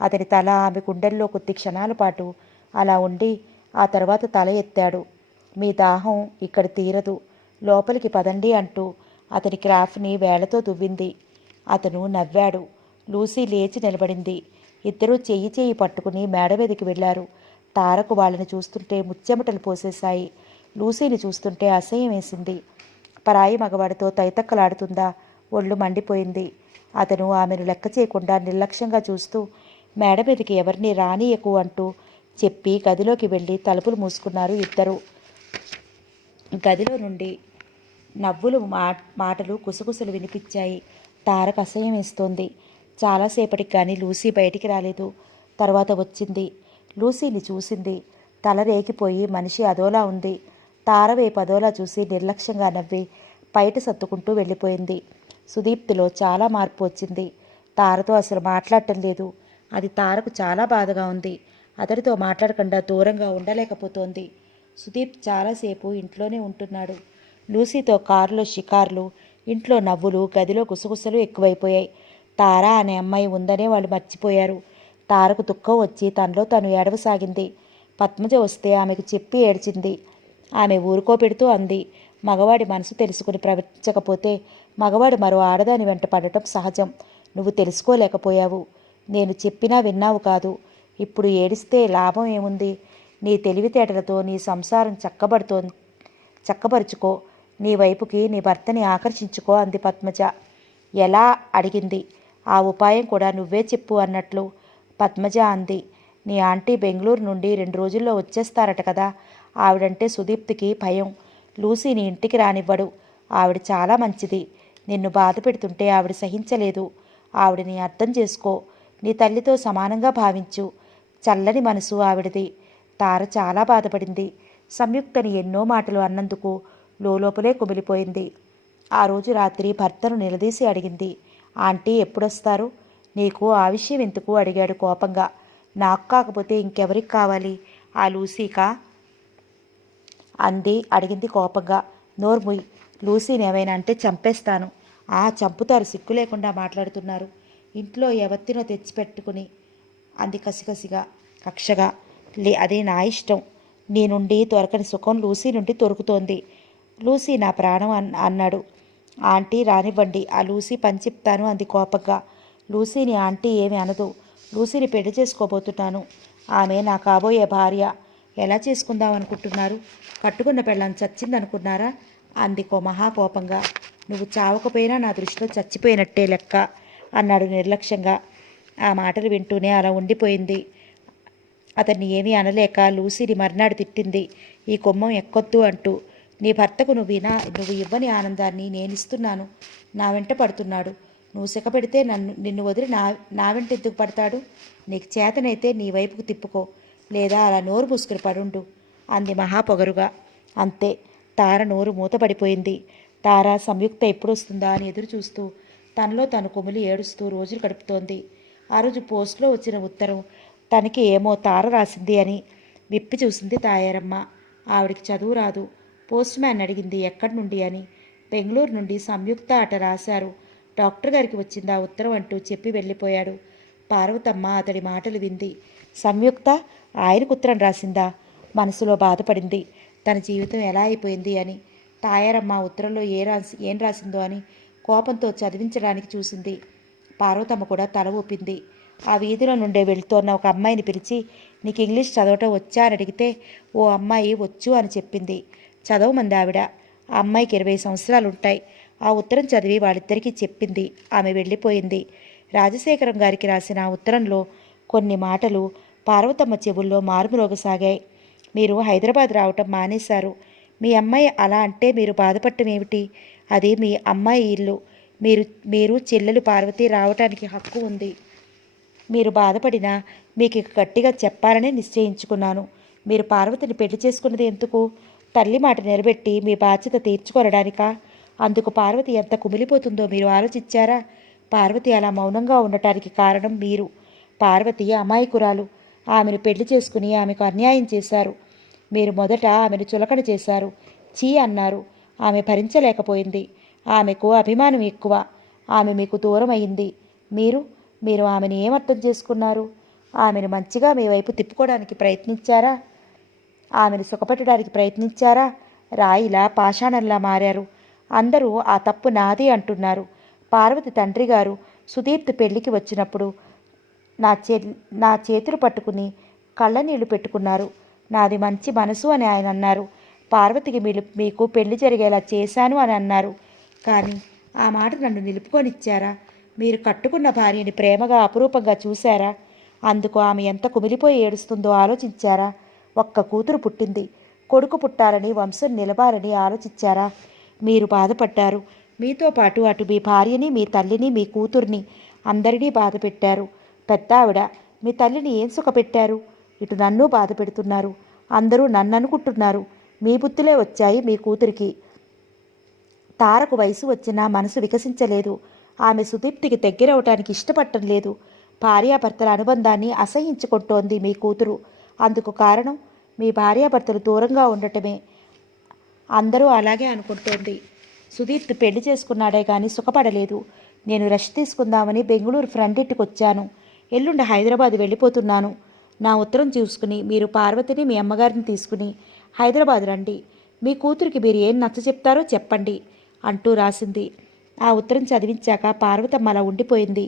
అతని తల ఆమె గుండెల్లో కొద్ది క్షణాల పాటు అలా ఉండి ఆ తర్వాత తల ఎత్తాడు. మీ దాహం ఇక్కడ తీరదు, లోపలికి పదండి అంటూ అతని క్రాఫ్ని వేళ్లతో దువ్వింది. అతను నవ్వాడు. లూసీ లేచి నిలబడింది. ఇద్దరూ చెయ్యి చెయ్యి పట్టుకుని మేడ మీదకి వెళ్లారు. తారకు వాళ్ళని చూస్తుంటే ముచ్చెమటలు పోసేశాయి. లూసీని చూస్తుంటే అసహ్యం వేసింది. పరాయి మగవాడితో తైతక్కలాడుతుందా? ఒళ్ళు మండిపోయింది. అతను ఆమెను లెక్క చేయకుండా నిర్లక్ష్యంగా చూస్తూ మేడ మీదకి ఎవరిని రానియకు అంటూ చెప్పి గదిలోకి వెళ్ళి తలుపులు మూసుకున్నారు ఇద్దరు. గదిలో నుండి నవ్వులు మాటలు కుసకుసలు వినిపించాయి. తారకు అసహ్యం వేస్తోంది. చాలాసేపటికి కానీ లూసీ బయటికి రాలేదు. తర్వాత వచ్చింది. లూసీని చూసింది. తల రేకిపోయి మనిషి అదోలా ఉంది. తార వైపు అదోలా చూసి నిర్లక్ష్యంగా నవ్వి బయట సర్దుకుంటూ వెళ్ళిపోయింది. సుదీప్తిలో చాలా మార్పు వచ్చింది. తారతో అసలు మాట్లాడటం లేదు. అది తారకు చాలా బాధగా ఉంది. అతడితో మాట్లాడకుండా దూరంగా ఉండలేకపోతోంది. సుదీప్ చాలాసేపు ఇంట్లోనే ఉంటున్నాడు. లూసీతో కారులో షికార్లు, ఇంట్లో నవ్వులు, గదిలో గుసగుసలు ఎక్కువైపోయాయి. తార అనే అమ్మాయి ఉందనే వాళ్ళు మర్చిపోయారు. తారకు దుఃఖం వచ్చి తనలో తను ఏడవసాగింది. పద్మజ వస్తే ఆమెకు చెప్పి ఏడ్చింది. ఆమె ఊరుకోపెడుతూ అంది, మగవాడి మనసు తెలుసుకుని ప్రవర్తించకపోతే మగవాడు మరో ఆడదాని వెంట పడటం సహజం. నువ్వు తెలుసుకోలేకపోయావు. నేను చెప్పినా విన్నావు కాదు. ఇప్పుడు ఏడిస్తే లాభం ఏముంది? నీ తెలివితేటలతో నీ సంసారం చక్కబరుచుకో. నీ వైపుకి నీ భర్తని ఆకర్షించుకో అంది పద్మజ. ఎలా అడిగింది. ఆ ఉపాయం కూడా నువ్వే చెప్పు అన్నట్లు. పద్మజ అంది, నీ ఆంటీ బెంగళూరు నుండి 2 రోజుల్లో వచ్చేస్తారట కదా. ఆవిడంటే సుదీప్తికి భయం. లూసీని ఇంటికి రానివ్వడు. ఆవిడ చాలా మంచిది. నిన్ను బాధ పెడుతుంటే ఆవిడ సహించలేదు. ఆవిడని అర్థం చేసుకో. నీ తల్లితో సమానంగా భావించు. చల్లని మనసు ఆవిడది. తార చాలా బాధపడింది. సంయుక్తని ఎన్నో మాటలు అన్నందుకు లోపలే కుమిలిపోయింది. ఆ రోజు రాత్రి భర్తను నిలదీసి అడిగింది, ఆంటీ ఎప్పుడొస్తారు? నీకు ఆ విషయం ఎందుకు అడిగాడు కోపంగా. నాకు కాకపోతే ఇంకెవరికి కావాలి? ఆ లూసీకా అంది అడిగింది కోపంగా. నోర్ముయ్, లూసీని ఏమైనా అంటే చంపేస్తాను. చంపుతారు, సిగ్గు లేకుండా మాట్లాడుతున్నారు. ఇంట్లో ఎవత్తినో తెచ్చిపెట్టుకుని అంది కక్షగా. అది నా ఇష్టం. నీ నుండి దొరకని సుఖం లూసీ నుండి దొరుకుతోంది. లూసీ నా ప్రాణం అన్నాడు. ఆంటీ రానివ్వండి, ఆ లూసీ పని చెప్తాను అంది కోపంగా. లూసీని ఆంటీ ఏమి అనదు. లూసీని పెళ్లి చేసుకోబోతున్నాను. ఆమె నా కాబోయే భార్య. ఎలా చేసుకుందాం అనుకుంటున్నారు? కట్టుకున్న పెళ్ళాన్ని చచ్చిందనుకున్నారా అంది మహాకోపంగా. నువ్వు చావకపోయినా నా దృష్టిలో చచ్చిపోయినట్టే లెక్క అన్నాడు నిర్లక్ష్యంగా. ఆ మాటలు వింటూనే అలా ఉండిపోయింది. అతన్ని ఏమీ అనలేక లూసీని మర్నాడు తిట్టింది, ఈ కొమ్మం ఎక్కొద్దు అంటూ. నీ భర్తకు నువ్వు ఇవ్వని ఆనందాన్ని నేనిస్తున్నాను. నా వెంట పడుతున్నాడు. నువ్వు సిగపెడితే నిన్ను వదిలి నా వెంట ఎందుకు పడతాడు? నీకు చేతనైతే నీ వైపుకు తిప్పుకో, లేదా అలా నోరు మూసుకుని పడుండు అంది మహాపొగరుగా. అంతే, తార నోరు మూతపడిపోయింది. తార సంయుక్త ఎప్పుడు వస్తుందా అని ఎదురు చూస్తూ తనలో తను కుమిలి ఏడుస్తూ రోజులు గడుపుతోంది. ఆ రోజు పోస్టులో వచ్చిన ఉత్తరం తనకి ఏమో తార రాసింది అని విప్పి చూసింది తాయారమ్మ. ఆవిడికి చదువు రాదు. పోస్ట్ మ్యాన్ అడిగింది ఎక్కడి నుండి అని. బెంగళూరు నుండి సంయుక్త అట రాశారు. డాక్టర్ గారికి వచ్చింది ఆ ఉత్తరం అంటూ చెప్పి వెళ్ళిపోయాడు. పార్వతమ్మ అతడి మాటలు వింది. సంయుక్త ఆయనకు ఉత్తరం రాసిందా? మనసులో బాధపడింది. తన జీవితం ఎలా అయిపోయింది అని. తాయారమ్మ ఉత్తరంలో ఏం రాసిందో అని కోపంతో చదివించడానికి చూసింది. పార్వతమ్మ కూడా తల ఊపింది. ఆ వీధిలో నుండే వెళుతోన్న ఒక అమ్మాయిని పిలిచి, నీకు ఇంగ్లీష్ చదవటం వచ్చా అని అడిగితే ఓ అమ్మాయి వచ్చు అని చెప్పింది. చదవమంది ఆవిడ. ఆ అమ్మాయికి 20 సంవత్సరాలు ఉంటాయి. ఆ ఉత్తరం చదివి వాళ్ళిద్దరికీ చెప్పింది. ఆమె వెళ్ళిపోయింది. రాజశేఖరం గారికి రాసిన ఆ ఉత్తరంలో కొన్ని మాటలు పార్వతమ్మ చెవుల్లో మారుమ్రోగసాగాయి. మీరు హైదరాబాద్ రావటం మానేశారు. మీ అమ్మాయి అలా అంటే మీరు బాధపడటం ఏమిటి? అది మీ అమ్మాయి ఇల్లు. మీరు మీరు చెల్లెలు పార్వతి రావటానికి హక్కు ఉంది. మీరు బాధపడినా మీకు గట్టిగా చెప్పాలని నిశ్చయించుకున్నాను. మీరు పార్వతిని పెళ్లి చేసుకున్నది ఎందుకు? తల్లి మాట నిలబెట్టి మీ బాధ్యత తీర్చుకొనడానికా? అందుకు పార్వతి ఎంత కుమిలిపోతుందో మీరు ఆలోచించారా? పార్వతి అలా మౌనంగా ఉండటానికి కారణం మీరు. పార్వతి అమాయకురాలు. ఆమెను పెళ్లి చేసుకుని ఆమెకు అన్యాయం చేశారు. మీరు మొదట ఆమెను చులకన చేశారు. చీ అన్నారు. ఆమె భరించలేకపోయింది. ఆమెకు అభిమానం ఎక్కువ. ఆమె మీకు దూరం అయింది. మీరు మీరు ఆమెను ఏమర్థం చేసుకున్నారు? ఆమెను మంచిగా మీ వైపు తిప్పుకోవడానికి ప్రయత్నించారా? ఆమెను సుఖపెట్టడానికి ప్రయత్నించారా? రాయిలా పాషాణంలా మారారు. అందరూ ఆ తప్పు నాది అంటున్నారు. పార్వతి తండ్రి గారు సుదీప్తి పెళ్లికి వచ్చినప్పుడు నా చే నా చేతులు పట్టుకుని కళ్ళనీళ్లు పెట్టుకున్నారు. నాది మంచి మనసు అని ఆయన అన్నారు. పార్వతికి మీకు పెళ్లి జరిగేలా చేశాను అని అన్నారు. కానీ ఆ మాట నన్ను నిలుపుకొనిచ్చారా? మీరు కట్టుకున్న భార్యని ప్రేమగా అపురూపంగా చూశారా? అందుకు ఆమె ఎంత కుమిలిపోయి ఏడుస్తుందో ఆలోచించారా? ఒక్క కూతురు పుట్టింది. కొడుకు పుట్టాలని, వంశం నిలబాలని ఆలోచించారా? మీరు బాధపడ్డారు. మీతో పాటు అటు మీ భార్యని, మీ తల్లిని, మీ కూతుర్ని అందరినీ బాధ పెట్టారు. పెద్ద ఆవిడ మీ తల్లిని ఏం సుఖపెట్టారు? ఇటు నన్ను బాధ పెడుతున్నారు. అందరూ నన్ను అనుకుంటున్నారు. మీ బుద్ధులే వచ్చాయి మీ కూతురికి. తారకు వయసు వచ్చినా మనసు వికసించలేదు. ఆమె సుదీప్తికి దగ్గరవటానికి ఇష్టపడటం లేదు. భార్యాభర్తల అనుబంధాన్ని అసహించుకుంటోంది మీ కూతురు. అందుకు కారణం మీ భార్యాభర్తలు దూరంగా ఉండటమే. అందరూ అలాగే అనుకుంటోంది. సుదీప్తి పెళ్లి చేసుకున్నాడే కానీ సుఖపడలేదు. నేను రెస్ట్ తీసుకుందామని బెంగళూరు ఫ్రెండ్ ఇంటికి వచ్చాను. ఎల్లుండి హైదరాబాద్ వెళ్ళిపోతున్నాను. నా ఉత్తరం చూసుకుని మీరు పార్వతిని, మీ అమ్మగారిని తీసుకుని హైదరాబాద్ రండి. మీ కూతురికి మీరు ఏం నచ్చ చెప్తారో చెప్పండి అంటూ రాసింది. ఆ ఉత్తరం చదివించాక పార్వతమ్మ అలా ఉండిపోయింది.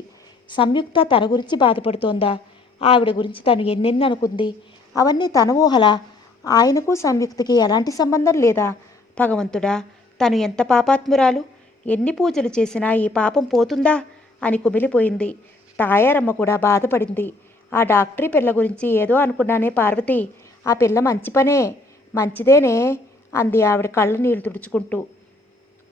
సంయుక్త తన గురించి బాధపడుతోందా? ఆవిడ గురించి తను ఎన్నెన్ని అనుకుంది. అవన్నీ తన ఊహలా? ఆయనకు సంయుక్తకి ఎలాంటి సంబంధం లేదా? భగవంతుడా, తను ఎంత పాపాత్మురాలు! ఎన్ని పూజలు చేసినా ఈ పాపం పోతుందా అని కుమిలిపోయింది. తాయారమ్మ కూడా బాధపడింది. ఆ డాక్టరీ పిల్ల గురించి ఏదో అనుకున్నానే పార్వతి. ఆ పిల్ల మంచి పనే, మంచిదేనే అంది ఆవిడ కళ్ళ నీళ్లు తుడుచుకుంటూ.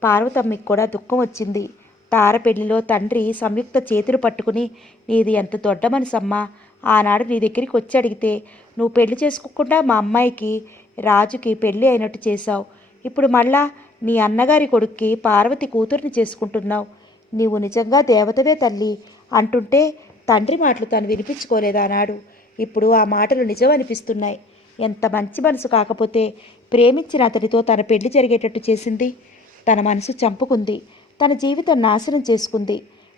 పార్వతమ్మకి కూడా దుఃఖం వచ్చింది. తార పెళ్లిలో తండ్రి సంయుక్త చేతులు పట్టుకుని నీది ఎంత దొడ్డ మనసమ్మా, ఆనాడు నీ దగ్గరికి వచ్చి అడిగితే నువ్వు పెళ్లి చేసుకోకుండా మా అమ్మాయికి రాజుకి పెళ్లి అయినట్టు చేశావు. ఇప్పుడు మళ్ళా నీ అన్నగారి కొడుక్కి పార్వతి కూతుర్ని చేసుకుంటున్నావు. నీవు నిజంగా దేవతవే తల్లి అంటుంటే తండ్రి మాటలు తను వినిపించుకోలేదన్నాడు. ఇప్పుడు ఆ మాటలు నిజం అనిపిస్తున్నాయి. ఎంత మంచి మనసు కాకపోతే ప్రేమించిన అతడితో తన పెళ్లి జరిగేటట్టు చేసింది. తన మనసు చంపుకుంది. తన జీవితం నాశనం చేసుకుంది.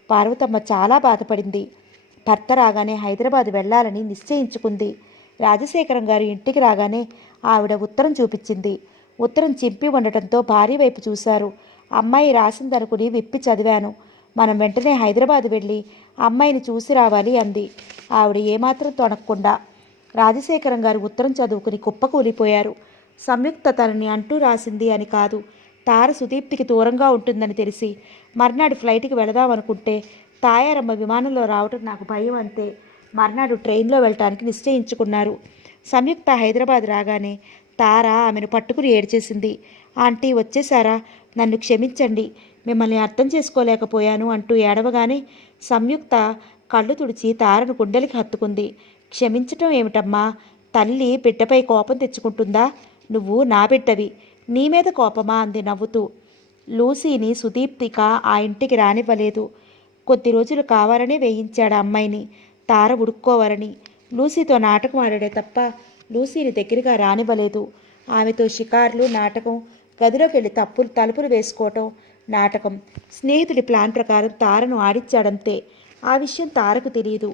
పార్వతమ్మ చాలా బాధపడింది. భర్త రాగానే హైదరాబాద్ వెళ్ళాలని నిశ్చయించుకుంది. రాజశేఖరం గారు ఇంటికి రాగానే ఆవిడ ఉత్తరం చూపించింది. ఉత్తరం చింపి ఉండటంతో భార్య వైపు చూశారు. అమ్మాయి రాసిందనుకుని విప్పి చదివాను. మనం వెంటనే హైదరాబాద్ వెళ్ళి అమ్మాయిని చూసి రావాలి అంది ఆవిడ ఏమాత్రం తొణక్కుండా. రాజశేఖరం గారు ఉత్తరం చదువుకుని కుప్పకూలిపోయారు. సంయుక్త తనని అంటూ రాసింది అని కాదు, తార సుదీప్తికి దూరంగా ఉంటుందని తెలిసి మర్నాడు ఫ్లైట్కి వెళదామనుకుంటే తాయారమ్మ విమానంలో రావటం నాకు భయం అంతే. మర్నాడు ట్రైన్లో వెళ్ళటానికి నిశ్చయించుకున్నారు. సంయుక్త హైదరాబాద్ రాగానే తార ఆమెను పట్టుకుని ఏడ్చేసింది. ఆంటీ వచ్చేసారా? నన్ను క్షమించండి, మిమ్మల్ని అర్థం చేసుకోలేకపోయాను అంటూ ఏడవగానే సంయుక్త కళ్ళు తుడిచి తారను గుండెలకి హత్తుకుంది. క్షమించటం ఏమిటమ్మా? తల్లి బిడ్డపై కోపం తెచ్చుకుంటుందా? నువ్వు నా బిడ్డవి, నీ మీద కోపమా అంది నవ్వుతూ. లూసీని సుదీప్తిక ఆ ఇంటికి రానివ్వలేదు. కొద్ది రోజులు కావాలనే వేయించాడు అమ్మాయిని, తార ఉడుక్కోవాలని. లూసీతో నాటకం ఆడాడే తప్ప లూసీని దగ్గరగా రానివ్వలేదు. ఆమెతో షికార్లు, నాటకం, గదిలోకి వెళ్ళి తలుపులు వేసుకోవటం, నాటకం. స్నేహితుడి ప్లాన్ ప్రకారం తారను ఆడిచ్చాడంతే. ఆ విషయం తారకు తెలియదు.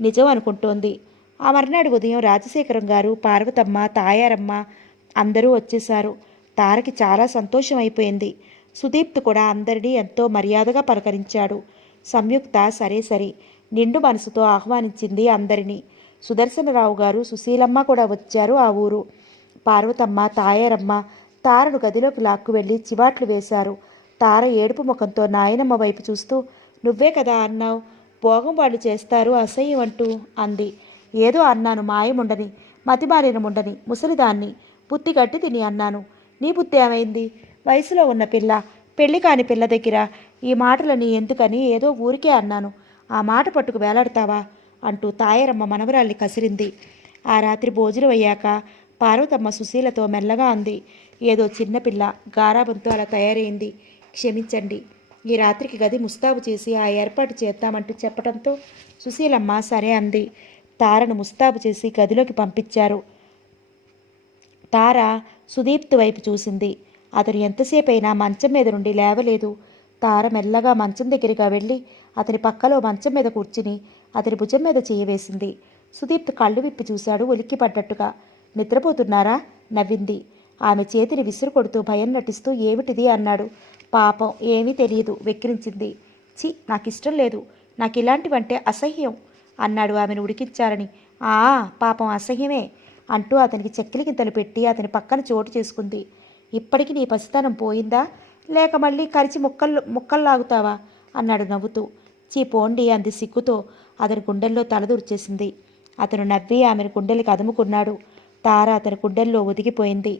నిజం అనుకుంటోంది. ఆ మర్నాడు ఉదయం రాజశేఖరం గారు, పార్వతమ్మ, తాయారమ్మ అందరూ వచ్చేశారు. తారకి చాలా సంతోషం అయిపోయింది. సుదీప్త్ కూడా అందరినీ ఎంతో మర్యాదగా పలకరించాడు. సంయుక్త సరే సరే నిండు మనసుతో ఆహ్వానించింది అందరినీ. సుదర్శనరావు గారు, సుశీలమ్మ కూడా వచ్చారు ఆ ఊరు. పార్వతమ్మ, తాయారమ్మ తారను గదిలోకి లాక్కు వెళ్ళి చివాట్లు వేశారు. తార ఏడుపు ముఖంతో నాయనమ్మ వైపు చూస్తూ, నువ్వే కదా అన్నావు భోగం వాళ్ళు చేస్తారు అసహ్యం అంటూ అంది. ఏదో అన్నాను మాయముండని, మతిమారినముండని, ముసలిదాన్ని బుద్ధి గట్టి తిని అన్నాను. నీ బుద్ధి ఏమైంది? వయసులో ఉన్న పిల్ల, పెళ్లి కాని పిల్ల దగ్గర ఈ మాటలని ఎందుకని ఏదో ఊరికే అన్నాను. ఆ మాట పట్టుకు వేలాడతావా అంటూ తాయారమ్మ మనవరాల్ని కసిరింది. ఆ రాత్రి భోజనం అయ్యాక పార్వతమ్మ సుశీలతో మెల్లగా అంది. ఏదో చిన్నపిల్ల గారాబంతో అలా తయారైంది, క్షమించండి. ఈ రాత్రికి గది ముస్తాబు చేసి ఆ ఏర్పాటు చేద్దామంటూ చెప్పడంతో సుశీలమ్మ సరే అంది. తారను ముస్తాబు చేసి గదిలోకి పంపించారు. తార సుదీప్తు వైపు చూసింది. అతను ఎంతసేపు అయినా మంచం మీద నుండి లేవలేదు. తార మెల్లగా మంచం దగ్గరగా వెళ్ళి అతని పక్కలో మంచం మీద కూర్చుని అతని భుజం మీద చెయ్యి వేసింది. సుదీప్త్ కళ్ళు విప్పి చూశాడు ఉలిక్కిపడ్డట్టుగా. నిద్రపోతున్నారా? నవ్వింది. ఆమె చేతిని విసురు కొడుతూ భయం నటిస్తూ ఏమిటిది అన్నాడు. పాపం ఏమీ తెలియదు వెక్కిరించింది. చి, నాకిష్టం లేదు, నాకు ఇలాంటివంటే అసహ్యం అన్నాడు ఆమెను ఉడికించాలని. ఆ పాపం అసహ్యమే అంటూ అతనికి చెక్కిలి గింతలు పెట్టి అతని పక్కన చోటు చేసుకుంది. ఇప్పటికి నీ పసితనం పోయిందా, లేక మళ్ళీ కరిచి ముక్కల్లాగుతావా అన్నాడు నవ్వుతూ. చీ పోండి అంది సిగ్గుతో. అతని గుండెల్లో తలదూర్చేసింది. అతను నవ్వి ఆమెను గుండెలకి అదుముకున్నాడు. తార అతని గుండెల్లో ఒదిగిపోయింది.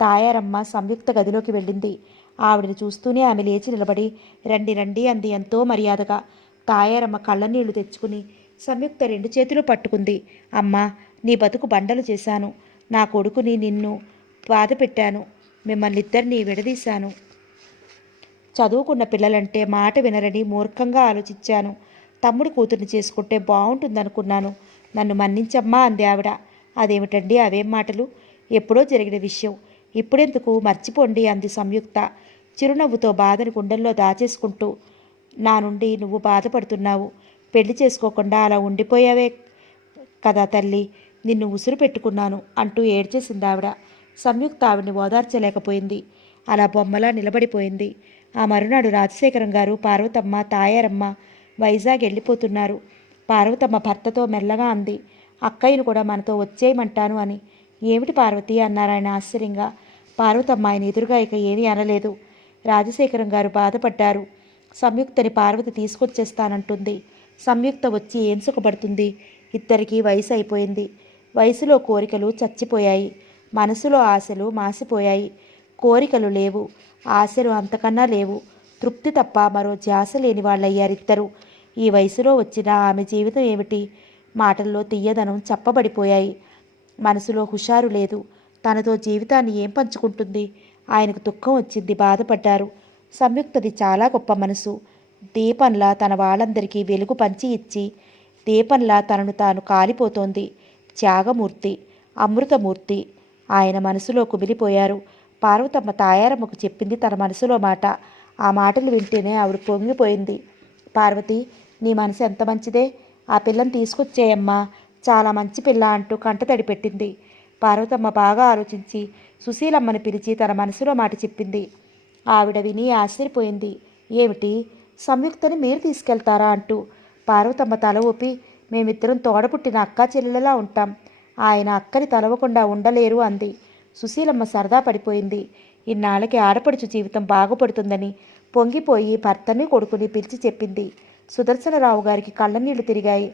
తాయారమ్మ సంయుక్త గదిలోకి వెళ్ళింది. ఆవిడని చూస్తూనే ఆమె లేచి నిలబడి రండి రండి అంది ఎంతో మర్యాదగా. తాయారమ్మ కళ్ళనీళ్లు తెచ్చుకుని సంయుక్త 2 చేతులు పట్టుకుంది. అమ్మా, నీ బతుకు బండలు చేశాను. నా కొడుకుని నిన్ను బాధ పెట్టాను. మిమ్మల్ని ఇద్దరినీ విడదీశాను. చదువుకున్న పిల్లలంటే మాట వినరని మూర్ఖంగా ఆలోచించాను. తమ్ముడు కూతుర్ని చేసుకుంటే బాగుంటుందనుకున్నాను. నన్ను మన్నించమ్మా అంది ఆవిడ. అదేమిటండి అవేం మాటలు? ఎప్పుడో జరిగిన విషయం ఇప్పుడెందుకు, మర్చిపోండి అంది సంయుక్త చిరునవ్వుతో బాధను గుండెల్లో దాచేసుకుంటూ. నా నుండి నువ్వు బాధపడుతున్నావు. పెళ్లి చేసుకోకుండా అలా ఉండిపోయావే కదా తల్లి, నిన్ను ఉసురు పెట్టుకున్నాను అంటూ ఏడ్చేసింది ఆవిడ. సంయుక్త ఆవిడ్ని ఓదార్చలేకపోయింది. అలా బొమ్మలా నిలబడిపోయింది. ఆ మరునాడు రాజశేఖరం గారు, పార్వతమ్మ, తాయారమ్మ వైజాగ్ వెళ్ళిపోతున్నారు. పార్వతమ్మ భర్తతో మెల్లగా అంది. అక్కయ్యను కూడా మనతో వచ్చేయమంటాను అని. ఏమిటి పార్వతి అన్నారాయన ఆశ్చర్యంగా. పార్వతమ్మ ఆయన ఎదురుగా ఇక ఏమీ అనలేదు. రాజశేఖరం గారు బాధపడ్డారు. సంయుక్తని పార్వతి తీసుకొచ్చేస్తానంటుంది. సంయుక్త వచ్చి ఏం సుఖపడుతుంది? ఇద్దరికీ వయసు అయిపోయింది. వయసులో కోరికలు చచ్చిపోయాయి. మనసులో ఆశలు మాసిపోయాయి. కోరికలు లేవు, ఆశలు అంతకన్నా లేవు. తృప్తి తప్ప మరో ధ్యాస లేని వాళ్ళయ్యారిద్దరూ. ఈ వయసులో వచ్చిన ఆమె జీవితం ఏమిటి? మాటల్లో తీయదనం చప్పబడిపోయాయి. మనసులో హుషారు లేదు. తనతో జీవితాన్ని ఏం పంచుకుంటుంది? ఆయనకు దుఃఖం వచ్చింది, బాధపడ్డారు. సంయుక్తది చాలా గొప్ప మనసు. దీపంలా తన వాళ్ళందరికీ వెలుగు పంచి ఇచ్చి, దీపంలా తనను తాను కాలిపోతోంది. త్యాగమూర్తి, అమృతమూర్తి. ఆయన మనసులో కుమిలిపోయారు. పార్వతమ్మ తాయారమ్మకు చెప్పింది తన మనసులో మాట. ఆ మాటలు వింటేనే ఆవిడ పొంగిపోయింది. పార్వతి, నీ మనసు ఎంత మంచిదే. ఆ పిల్లని తీసుకొచ్చేయమ్మా, చాలా మంచి పిల్ల అంటూ కంటతడి పెట్టింది. పార్వతమ్మ బాగా ఆలోచించి సుశీలమ్మని పిలిచి తన మనసులో మాట చెప్పింది. ఆవిడ విని ఆశ్చర్యపోయింది. ఏమిటి, సంయుక్తని మీరు తీసుకెళ్తారా అంటూ. పార్వతమ్మ తల ఊపి, మేమిద్దరం తోడపుట్టిన అక్కా చెల్లెలలా ఉంటాం. ఆయన అక్కని తలవకుండా ఉండలేరు అంది. సుశీలమ్మ సరదా పడిపోయింది. ఇన్నాళ్ళకి ఆడపడుచు జీవితం బాగుపడుతుందని పొంగిపోయి భర్తని కొడుకుని పిలిచి చెప్పింది. సుదర్శనరావు గారికి కళ్ళనీళ్లు తిరిగాయి.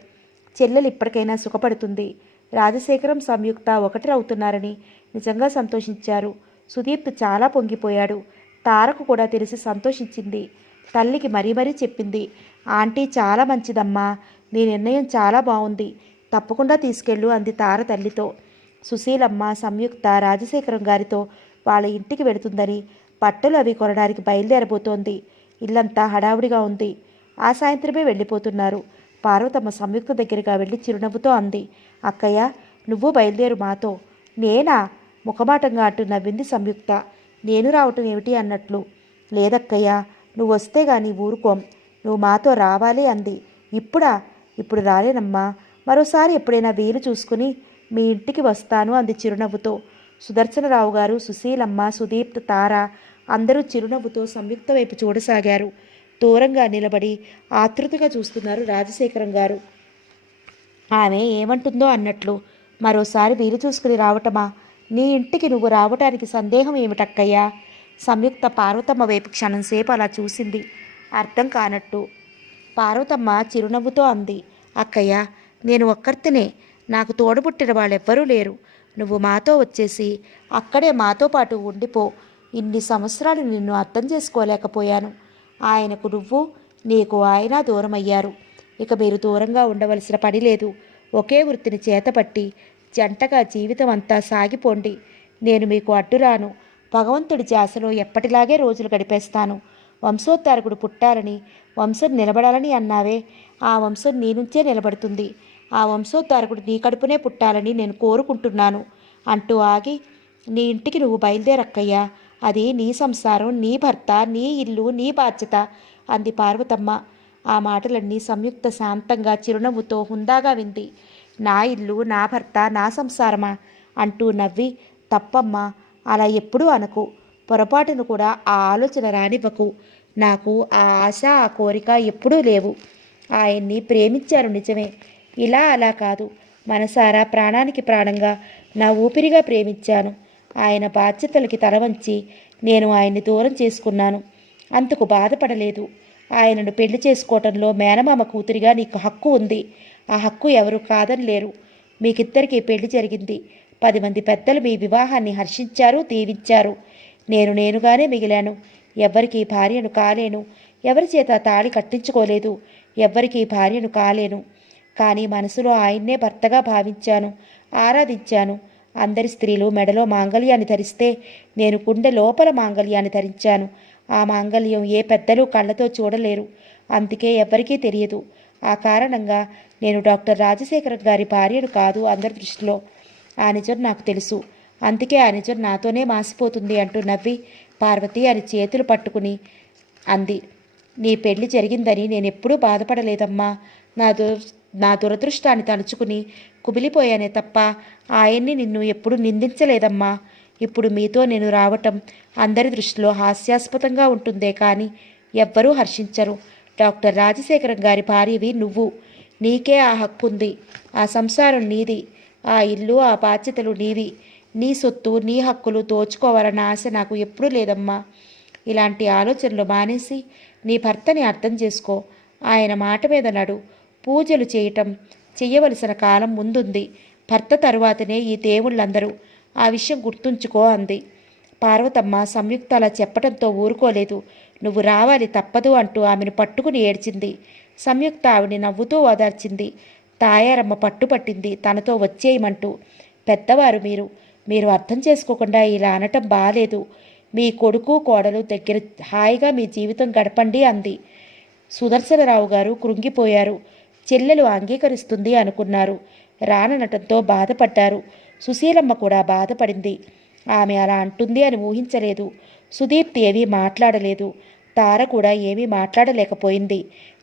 చెల్లెలు ఇప్పటికైనా సుఖపడుతుంది. రాజశేఖరం, సంయుక్త ఒకటి అవుతున్నారని నిజంగా సంతోషించారు. సుదీప్త్ చాలా పొంగిపోయాడు. తారకు కూడా తెలిసి సంతోషించింది. తల్లికి మరీ మరీ చెప్పింది. ఆంటీ చాలా మంచిదమ్మా, నీ నిర్ణయం చాలా బాగుంది, తప్పకుండా తీసుకెళ్ళు అంది తార తల్లితో. సుశీలమ్మ, సంయుక్త రాజశేఖరం గారితో వాళ్ళ ఇంటికి వెళుతుందని బట్టలు అవి కొనడానికి బయలుదేరబోతోంది. ఇల్లంతా హడావుడిగా ఉంది. ఆ సాయంత్రమే వెళ్ళిపోతున్నారు. పార్వతమ్మ సంయుక్త దగ్గరగా వెళ్ళి చిరునవ్వుతో అంది. అక్కయ్య, నువ్వు బయలుదేరు మాతో. నేనా? ముఖమాటంగా అంటూ నవ్వింది సంయుక్త. నేను రావటం ఏమిటి అన్నట్లు. లేదక్కయ్య, నువ్వు వస్తే గానీ ఊరుకోం, నువ్వు మాతో రావాలి అంది. ఇప్పుడా? ఇప్పుడు రాలేనమ్మా, మరోసారి ఎప్పుడైనా వీలు చూసుకుని మీ ఇంటికి వస్తాను అంది చిరునవ్వుతో. సుదర్శనరావు గారు, సుశీలమ్మ, సుదీప్త్, తార అందరూ చిరునవ్వుతో సంయుక్త వైపు చూడసాగారు. దూరంగా నిలబడి ఆతృతగా చూస్తున్నారు రాజశేఖరం గారు. ఆమె ఏమంటుందో అన్నట్లు. మరోసారి వీలు చూసుకుని రావటమా? నీ ఇంటికి నువ్వు రావటానికి సందేహం ఏమిటక్కయ్యా? సంయుక్త పార్వతమ్మ వైపు క్షణంసేపు అలా చూసింది, అర్థం కానట్టు. పార్వతమ్మ చిరునవ్వుతో అంది, అక్కయ్య, నేను ఒక్కర్తినే, నాకు తోడబుట్టిన వాళ్ళెవ్వరూ లేరు. నువ్వు మాతో వచ్చేసి అక్కడే మాతో పాటు ఉండిపో. ఇన్ని సంవత్సరాలు నిన్ను అర్థం చేసుకోలేకపోయాను. ఆయనకు నువ్వు, నీకు ఆయన దూరమయ్యారు. ఇక మీరు దూరంగా ఉండవలసిన పని లేదు. ఒకే వృత్తిని చేతపట్టి జంటగా జీవితం అంతా సాగిపోండి. నేను మీకు అడ్డురాను. భగవంతుడి ధ్యాసలో ఎప్పటిలాగే రోజులు గడిపేస్తాను. వంశోద్ధారకుడు పుట్టాలని, వంశం నిలబడాలని అన్నావే, ఆ వంశం నీ నుంచే నిలబడుతుంది. ఆ వంశోద్ధారకుడు నీ కడుపునే పుట్టాలని నేను కోరుకుంటున్నాను అంటూ ఆగి, నీ ఇంటికి నువ్వు బయలుదేరక్కయ్యా. అది నీ సంసారం, నీ భర్త, నీ ఇల్లు, నీ బాధ్యత అంది పార్వతమ్మ. ఆ మాటలన్నీ సంయుక్త శాంతంగా చిరునవ్వుతో హుందాగా వింది. నా ఇల్లు, నా భర్త, నా సంసారమా అంటూ నవ్వి, తప్పమ్మా, అలా ఎప్పుడూ అనకు. పొరపాటును కూడా ఆ ఆలోచన రానివ్వకు. నాకు ఆ ఆశ, ఆ కోరిక ఎప్పుడూ లేవు. ఆయన్ని ప్రేమించారు నిజమే, ఇలా అలా కాదు, మనసారా ప్రాణానికి ప్రాణంగా నా ఊపిరిగా ప్రేమించాను. ఆయన బాధ్యతలకి తలవంచి నేను ఆయన్ని దూరం చేసుకున్నాను. అంతకు బాధపడలేదు. ఆయనను పెళ్లి చేసుకోవటంలో మేనమామ కూతురిగా నీకు హక్కు ఉంది. ఆ హక్కు ఎవరు కాదనలేరు. మీకిద్దరికీ పెళ్లి జరిగింది. 10 మంది పెద్దలు మీ వివాహాన్ని హర్షించారు, దీవించారు. నేనుగానే మిగిలాను. ఎవ్వరికీ భార్యను కాలేను. ఎవరి చేత తాళి కట్టించుకోలేదు. ఎవ్వరికీ భార్యను కాలేను. కానీ మనసులో ఆయన్నే భర్తగా భావించాను, ఆరాధించాను. అందరి స్త్రీలు మెడలో మాంగళ్యాన్ని ధరిస్తే నేను గుండె లోపల మాంగళ్యాన్ని ధరించాను. ఆ మాంగళ్యం ఏ పెద్దలు కళ్ళతో చూడలేరు. అందుకే ఎవ్వరికీ తెలియదు. ఆ కారణంగా నేను డాక్టర్ రాజశేఖర్ గారి భార్యను కాదు అందరి దృష్టిలో. ఆ నిజం నాకు తెలుసు. అందుకే ఆ నిజం నాతోనే మాసిపోతుంది అంటూ నవ్వి, పార్వతి అని చేతులు పట్టుకుని అంది, నీ పెళ్లి జరిగిందని నేనెప్పుడూ బాధపడలేదమ్మా. నా దురదృష్టాన్ని తలుచుకుని కుమిలిపోయానే తప్ప ఆయన్ని నిన్ను ఎప్పుడు నిందించలేదమ్మా. ఇప్పుడు మీతో నేను రావటం అందరి దృష్టిలో హాస్యాస్పదంగా ఉంటుందే కానీ ఎవ్వరూ హర్షించరు. డాక్టర్ రాజశేఖరం గారి భార్యవి నువ్వు. నీకే ఆ హక్కు ఉంది. ఆ సంసారం నీది. ఆ ఇల్లు, ఆ బాధ్యతలు నీవి. నీ సొత్తు, నీ హక్కులు దోచుకోవాలన్న ఆశ నాకు ఎప్పుడూ లేదమ్మా. ఇలాంటి ఆలోచనలు మానేసి నీ భర్తని అర్థం చేసుకో. ఆయన మాట మీద నడు. పూజలు చెయ్యవలసిన కాలం ముందుంది. భర్త తరువాతనే ఈ దేవుళ్ళందరూ. ఆ విషయం గుర్తుంచుకో అంది. పార్వతమ్మ సంయుక్త అలా చెప్పడంతో ఊరుకోలేదు. నువ్వు రావాలి, తప్పదు అంటూ ఆమెను పట్టుకుని ఏడ్చింది. సంయుక్త ఆవిని నవ్వుతూ ఓదార్చింది. తాయారమ్మ పట్టుపట్టింది తనతో వచ్చేయమంటూ. పెద్దవారు మీరు అర్థం చేసుకోకుండా ఇలా అనటం బాలేదు. మీ కొడుకు కోడలు దగ్గర హాయిగా మీ జీవితం గడపండి అంది. సుదర్శనరావు గారు కృంగిపోయారు. చెల్లెలు అంగీకరిస్తుంది అనుకున్నారు. రాననటంతో బాధపడ్డారు. సుశీలమ్మ కూడా బాధపడింది. ఆమె అలా అంటుంది అని ఊహించలేదు. సుదీప్తి ఏమీ మాట్లాడలేదు. తార కూడా ఏమీ మాట్లాడలేకపోయింది.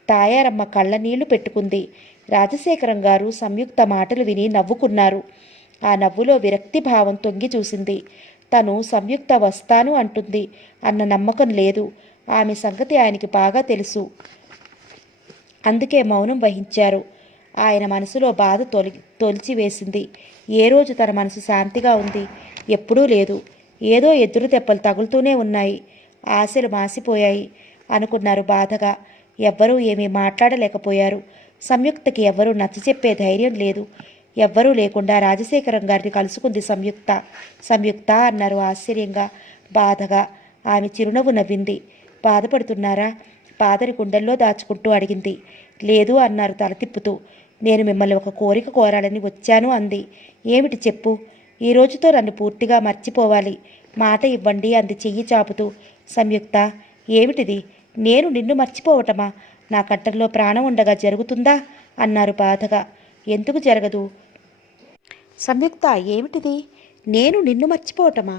తాయారమ్మ కళ్ళ నీళ్లు పెట్టుకుంది. రాజశేఖరం గారు సంయుక్త మాటలు విని నవ్వుకున్నారు. ఆ నవ్వులో విరక్తి భావం తొంగి చూసింది. తను సంయుక్త వస్తాను అంటుంది అన్న నమ్మకం లేదు. ఆమె సంగతి ఆయనకి బాగా తెలుసు. అందుకే మౌనం వహించారు. ఆయన మనసులో బాధ తొలిచివేసింది. ఏ రోజు తన మనసు శాంతిగా ఉంది? ఎప్పుడూ లేదు. ఏదో ఎదురు దెబ్బలు తగులుతూనే ఉన్నాయి. ఆశలు మాసిపోయాయి అనుకున్నారు బాధగా. ఎవ్వరూ ఏమీ మాట్లాడలేకపోయారు. సంయుక్తకి ఎవ్వరూ నచ్చచెప్పే ధైర్యం లేదు. ఎవ్వరూ లేకుండా రాజశేఖరం గారిని కలుసుకుంది సంయుక్త. సంయుక్త అన్నారు ఆశ్చర్యంగా, బాధగా. ఆమె చిరునవ్వు నవ్వింది. బాధపడుతున్నారా? బాధని గుండెల్లో దాచుకుంటూ అడిగింది. లేదు అన్నారు తల తిప్పుతూ. నేను మిమ్మల్ని ఒక కోరిక కోరాలని వచ్చాను అంది. ఏమిటి చెప్పు. ఈ రోజుతో నన్ను పూర్తిగా మర్చిపోవాలి. మాట ఇవ్వండి అంది చెయ్యి చాపుతూ. సంయుక్త, ఏమిటిది? నేను నిన్ను మర్చిపోవటమా? నా కంఠంలో ప్రాణం ఉండగా జరుగుతుందా అన్నారు బాధగా. ఎందుకు జరగదు? సంయుక్త, ఏమిటిది? నేను నిన్ను మర్చిపోవటమా?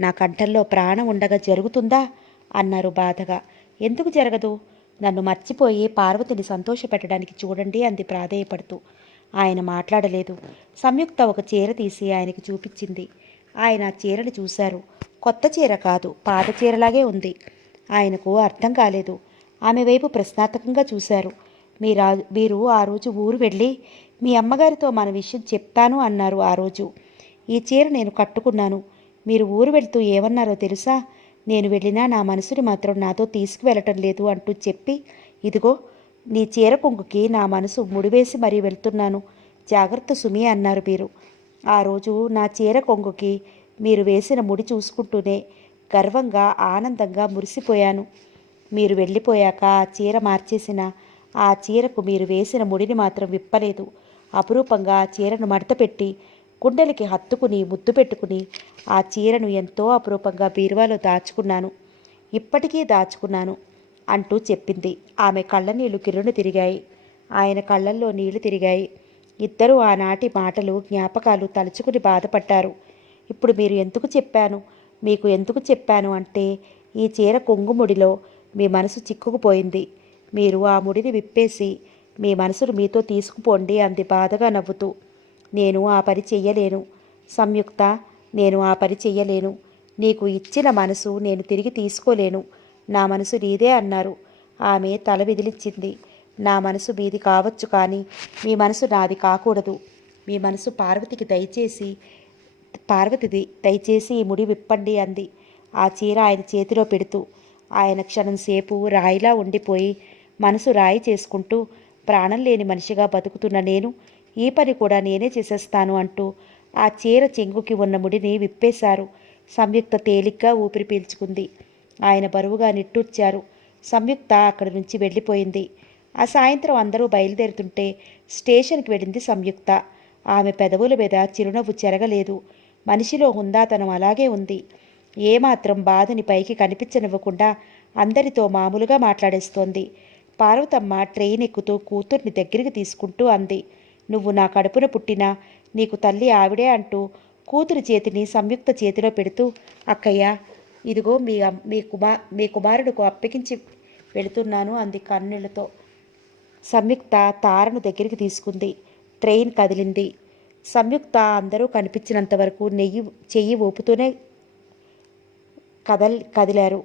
నా కంఠంలో ప్రాణం ఉండగా జరుగుతుందా అన్నారు బాధగా. ఎందుకు జరగదు? నన్ను మర్చిపోయి పార్వతిని సంతోషపెట్టడానికి చూడండి అంది ప్రాధేయపడుతూ. ఆయన మాట్లాడలేదు. సంయుక్త ఒక చీర తీసి ఆయనకి చూపించింది. ఆయన ఆ చీరని చూశారు. కొత్త చీర కాదు, పాత చీరలాగే ఉంది. ఆయనకు అర్థం కాలేదు. ఆమె వైపు ప్రశ్నార్థకంగా చూశారు. మీరు ఆ రోజు ఊరు వెళ్ళి మీ అమ్మగారితో మన విషయం చెప్తాను అన్నారు. ఆ రోజు ఈ చీర నేను కట్టుకున్నాను. మీరు ఊరు వెళ్తూ ఏమన్నారో తెలుసా? నేను వెళ్ళినా నా మనసుని మాత్రం నాతో తీసుకువెళ్ళటం లేదు అంటూ చెప్పి, ఇదిగో నీ చీర కొంగుకి నా మనసు ముడివేసి మరీ వెళ్తున్నాను, జాగ్రత్త సుమి అన్నారు మీరు. ఆ రోజు నా చీర కొంగుకి మీరు వేసిన ముడి చూసుకుంటూనే గర్వంగా ఆనందంగా మురిసిపోయాను. మీరు వెళ్ళిపోయాక ఆ చీర మార్చేసిన ఆ చీరకు మీరు వేసిన ముడిని మాత్రం విప్పలేదు. అపురూపంగా ఆ చీరను మడతపెట్టి గుండెలకి హత్తుకుని ముద్దు పెట్టుకుని ఆ చీరను ఎంతో అపురూపంగా బీరువాలో దాచుకున్నాను, ఇప్పటికీ దాచుకున్నాను అంటూ చెప్పింది. ఆమె కళ్ళనీళ్లు కిర్రును తిరిగాయి. ఆయన కళ్ళల్లో నీళ్లు తిరిగాయి. ఇద్దరూ ఆనాటి మాటలు జ్ఞాపకాలు తలుచుకుని బాధపడ్డారు. ఇప్పుడు మీకు ఎందుకు చెప్పాను అంటే, ఈ చీర కొంగుముడిలో మీ మనసు చిక్కుకుపోయింది. మీరు ఆ ముడిని విప్పేసి మీ మనసును మీతో తీసుకుపోండి అంది బాధగా నవ్వుతూ. నేను ఆ పని చెయ్యలేను సంయుక్త, నేను ఆ పని చెయ్యలేను. నీకు ఇచ్చిన మనసు నేను తిరిగి తీసుకోలేను. నా మనసు నీదే అన్నారు. ఆమె తల విదిలించింది. నా మనసు మీది కావచ్చు, కానీ మీ మనసు నాది కాకూడదు. మీ మనసు పార్వతిది, దయచేసి ఈ ముడి విప్పండి అంది ఆ చీర ఆయన చేతిలో పెడుతూ. ఆయన క్షణం సేపు రాయిలా ఉండిపోయి మనసు రాయి చేసుకుంటూ, ప్రాణం లేని మనిషిగా బతుకుతున్న నేను ఈ పని కూడా నేనే చేసేస్తాను అంటూ ఆ చీర చెంగుకి ఉన్న ముడిని విప్పేశారు. సంయుక్త తేలిగ్గా ఊపిరి పీల్చుకుంది. ఆయన బరువుగా నిట్టూర్చారు. సంయుక్త అక్కడి నుంచి వెళ్ళిపోయింది. ఆ సాయంత్రం అందరూ బయలుదేరుతుంటే స్టేషన్కి వెళ్ళింది సంయుక్త. ఆమె పెదవుల మీద చిరునవ్వు చెరగలేదు. మనిషిలో హుందాతనం అలాగే ఉంది. ఏమాత్రం బాధని పైకి కనిపించనివ్వకుండా అందరితో మామూలుగా మాట్లాడేస్తోంది. పార్వతమ్మ ట్రైన్ ఎక్కుతూ కూతుర్ని దగ్గరికి తీసుకుంటూ అంది, నువ్వు నా కడుపున పుట్టినా నీకు తల్లి ఆవిడే అంటూ కూతురి చేతిని సంయుక్త చేతిలో పెడుతూ, అక్కయ్య ఇదిగో మీ కుమారుడికి అప్పగించి వెళుతున్నాను అంది కన్నీళ్లతో. సంయుక్త తారను దగ్గరికి తీసుకుంది. ట్రైన్ కదిలింది. సంయుక్త అందరూ కనిపించినంత వరకు చెయ్యి ఊపుతూనే కదిలారు.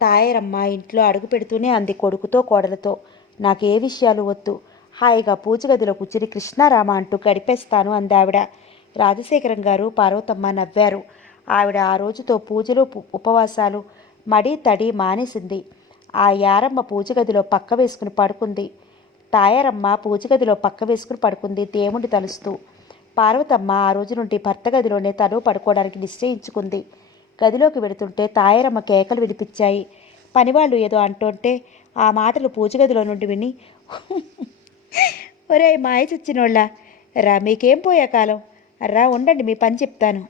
తాయారమ్మ ఇంట్లో అడుగు పెడుతూనే అంది కొడుకుతో కోడలతో, నాకే విషయాలు వద్దు, హాయిగా పూజగదిలో కూర్చుని కృష్ణారామ అంటూ గడిపేస్తాను అందావిడ. రాజశేఖరం గారు పార్వతమ్మ నవ్వారు. ఆవిడ ఆ రోజుతో పూజలు ఉపవాసాలు మడి తడి మానేసింది. ఆ యారమ్మ పూజగదిలో పక్క వేసుకుని పడుకుంది. తాయారమ్మ పూజగదిలో పక్క వేసుకుని పడుకుంది దేవుణ్ణి తలుస్తూ. పార్వతమ్మ ఆ రోజు నుండి భర్త గదిలోనే తను పడుకోవడానికి నిశ్చయించుకుంది. గదిలోకి వెడుతుంటే తాయారమ్మ కేకలు వినిపించాయి. పనివాళ్ళు ఏదో అంటుంటే ఆ మాటలు పూజగదిలో నుండి విని, ఒరే మాయ చచ్చినోళ్ళ, రా మీకేం పోయే కాలం, రా ఉండండి మీ పని చెప్తాను,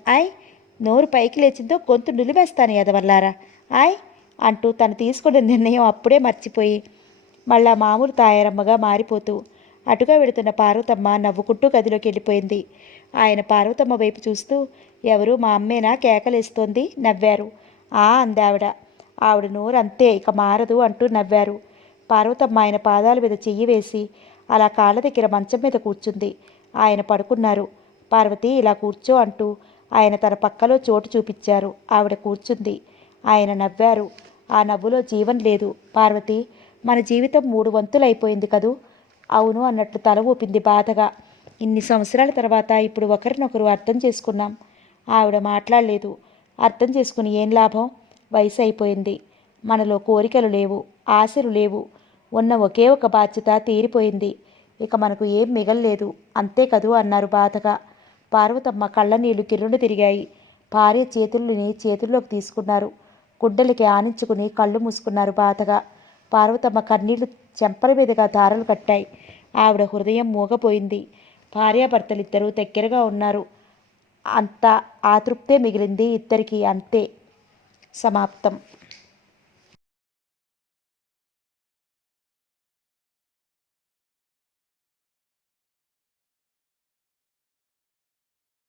నోరు పైకి లేచిందో గొంతు నిలిమేస్తాను ఎదవల్లారా అంటూ తను తీసుకున్న నిర్ణయం అప్పుడే మర్చిపోయి మళ్ళా మామూలు తాయారమ్మగా మారిపోతూ అటుగా వెడుతున్న పార్వతమ్మ నవ్వుకుంటూ గదిలోకి వెళ్ళిపోయింది. ఆయన పార్వతమ్మ వైపు చూస్తూ, ఎవరు మా అమ్మేనా కేకలేస్తోంది నవ్వారు. అందావిడ. ఆవిడ నోరు అంతే, ఇక మారదు అంటూ నవ్వారు. పార్వతమ్మ ఆయన పాదాల మీద చెయ్యి వేసి అలా కాళ్ళ దగ్గర మంచం మీద కూర్చుంది. ఆయన పడుకున్నారు. పార్వతి ఇలా కూర్చో అంటూ ఆయన తన పక్కలో చోటు చూపించారు. ఆవిడ కూర్చుంది. ఆయన నవ్వారు. ఆ నవ్వులో జీవం లేదు. పార్వతి, మన జీవితం 3 వంతులైపోయింది కదూ. అవును అన్నట్లు తల ఊపింది బాధగా. ఇన్ని సంవత్సరాల తర్వాత ఇప్పుడు ఒకరినొకరు అర్థం చేసుకున్నాం. ఆవిడ మాట్లాడలేదు. అర్థం చేసుకుని ఏం లాభం? వయసు అయిపోయింది. మనలో కోరికలు లేవు, ఆశలు లేవు. ఉన్న ఒకే ఒక బాధ్యత తీరిపోయింది. ఇక మనకు ఏం మిగల్లేదు, అంతే కదూ అన్నారు బాధగా. పార్వతమ్మ కళ్ళ నీళ్లు కిర్రును తిరిగాయి. భార్య చేతుల్లోకి తీసుకున్నారు. గుడ్డలకి ఆనించుకుని కళ్ళు మూసుకున్నారు బాధగా. పార్వతమ్మ కన్నీళ్లు చెంపల మీదుగా దారలు కట్టాయి. ఆవిడ హృదయం మూగపోయింది. భార్యాభర్తలిద్దరూ దగ్గరగా ఉన్నారు. అంతా ఆ తృప్తే మిగిలింది ఇద్దరికీ. అంతే. సమాప్తం.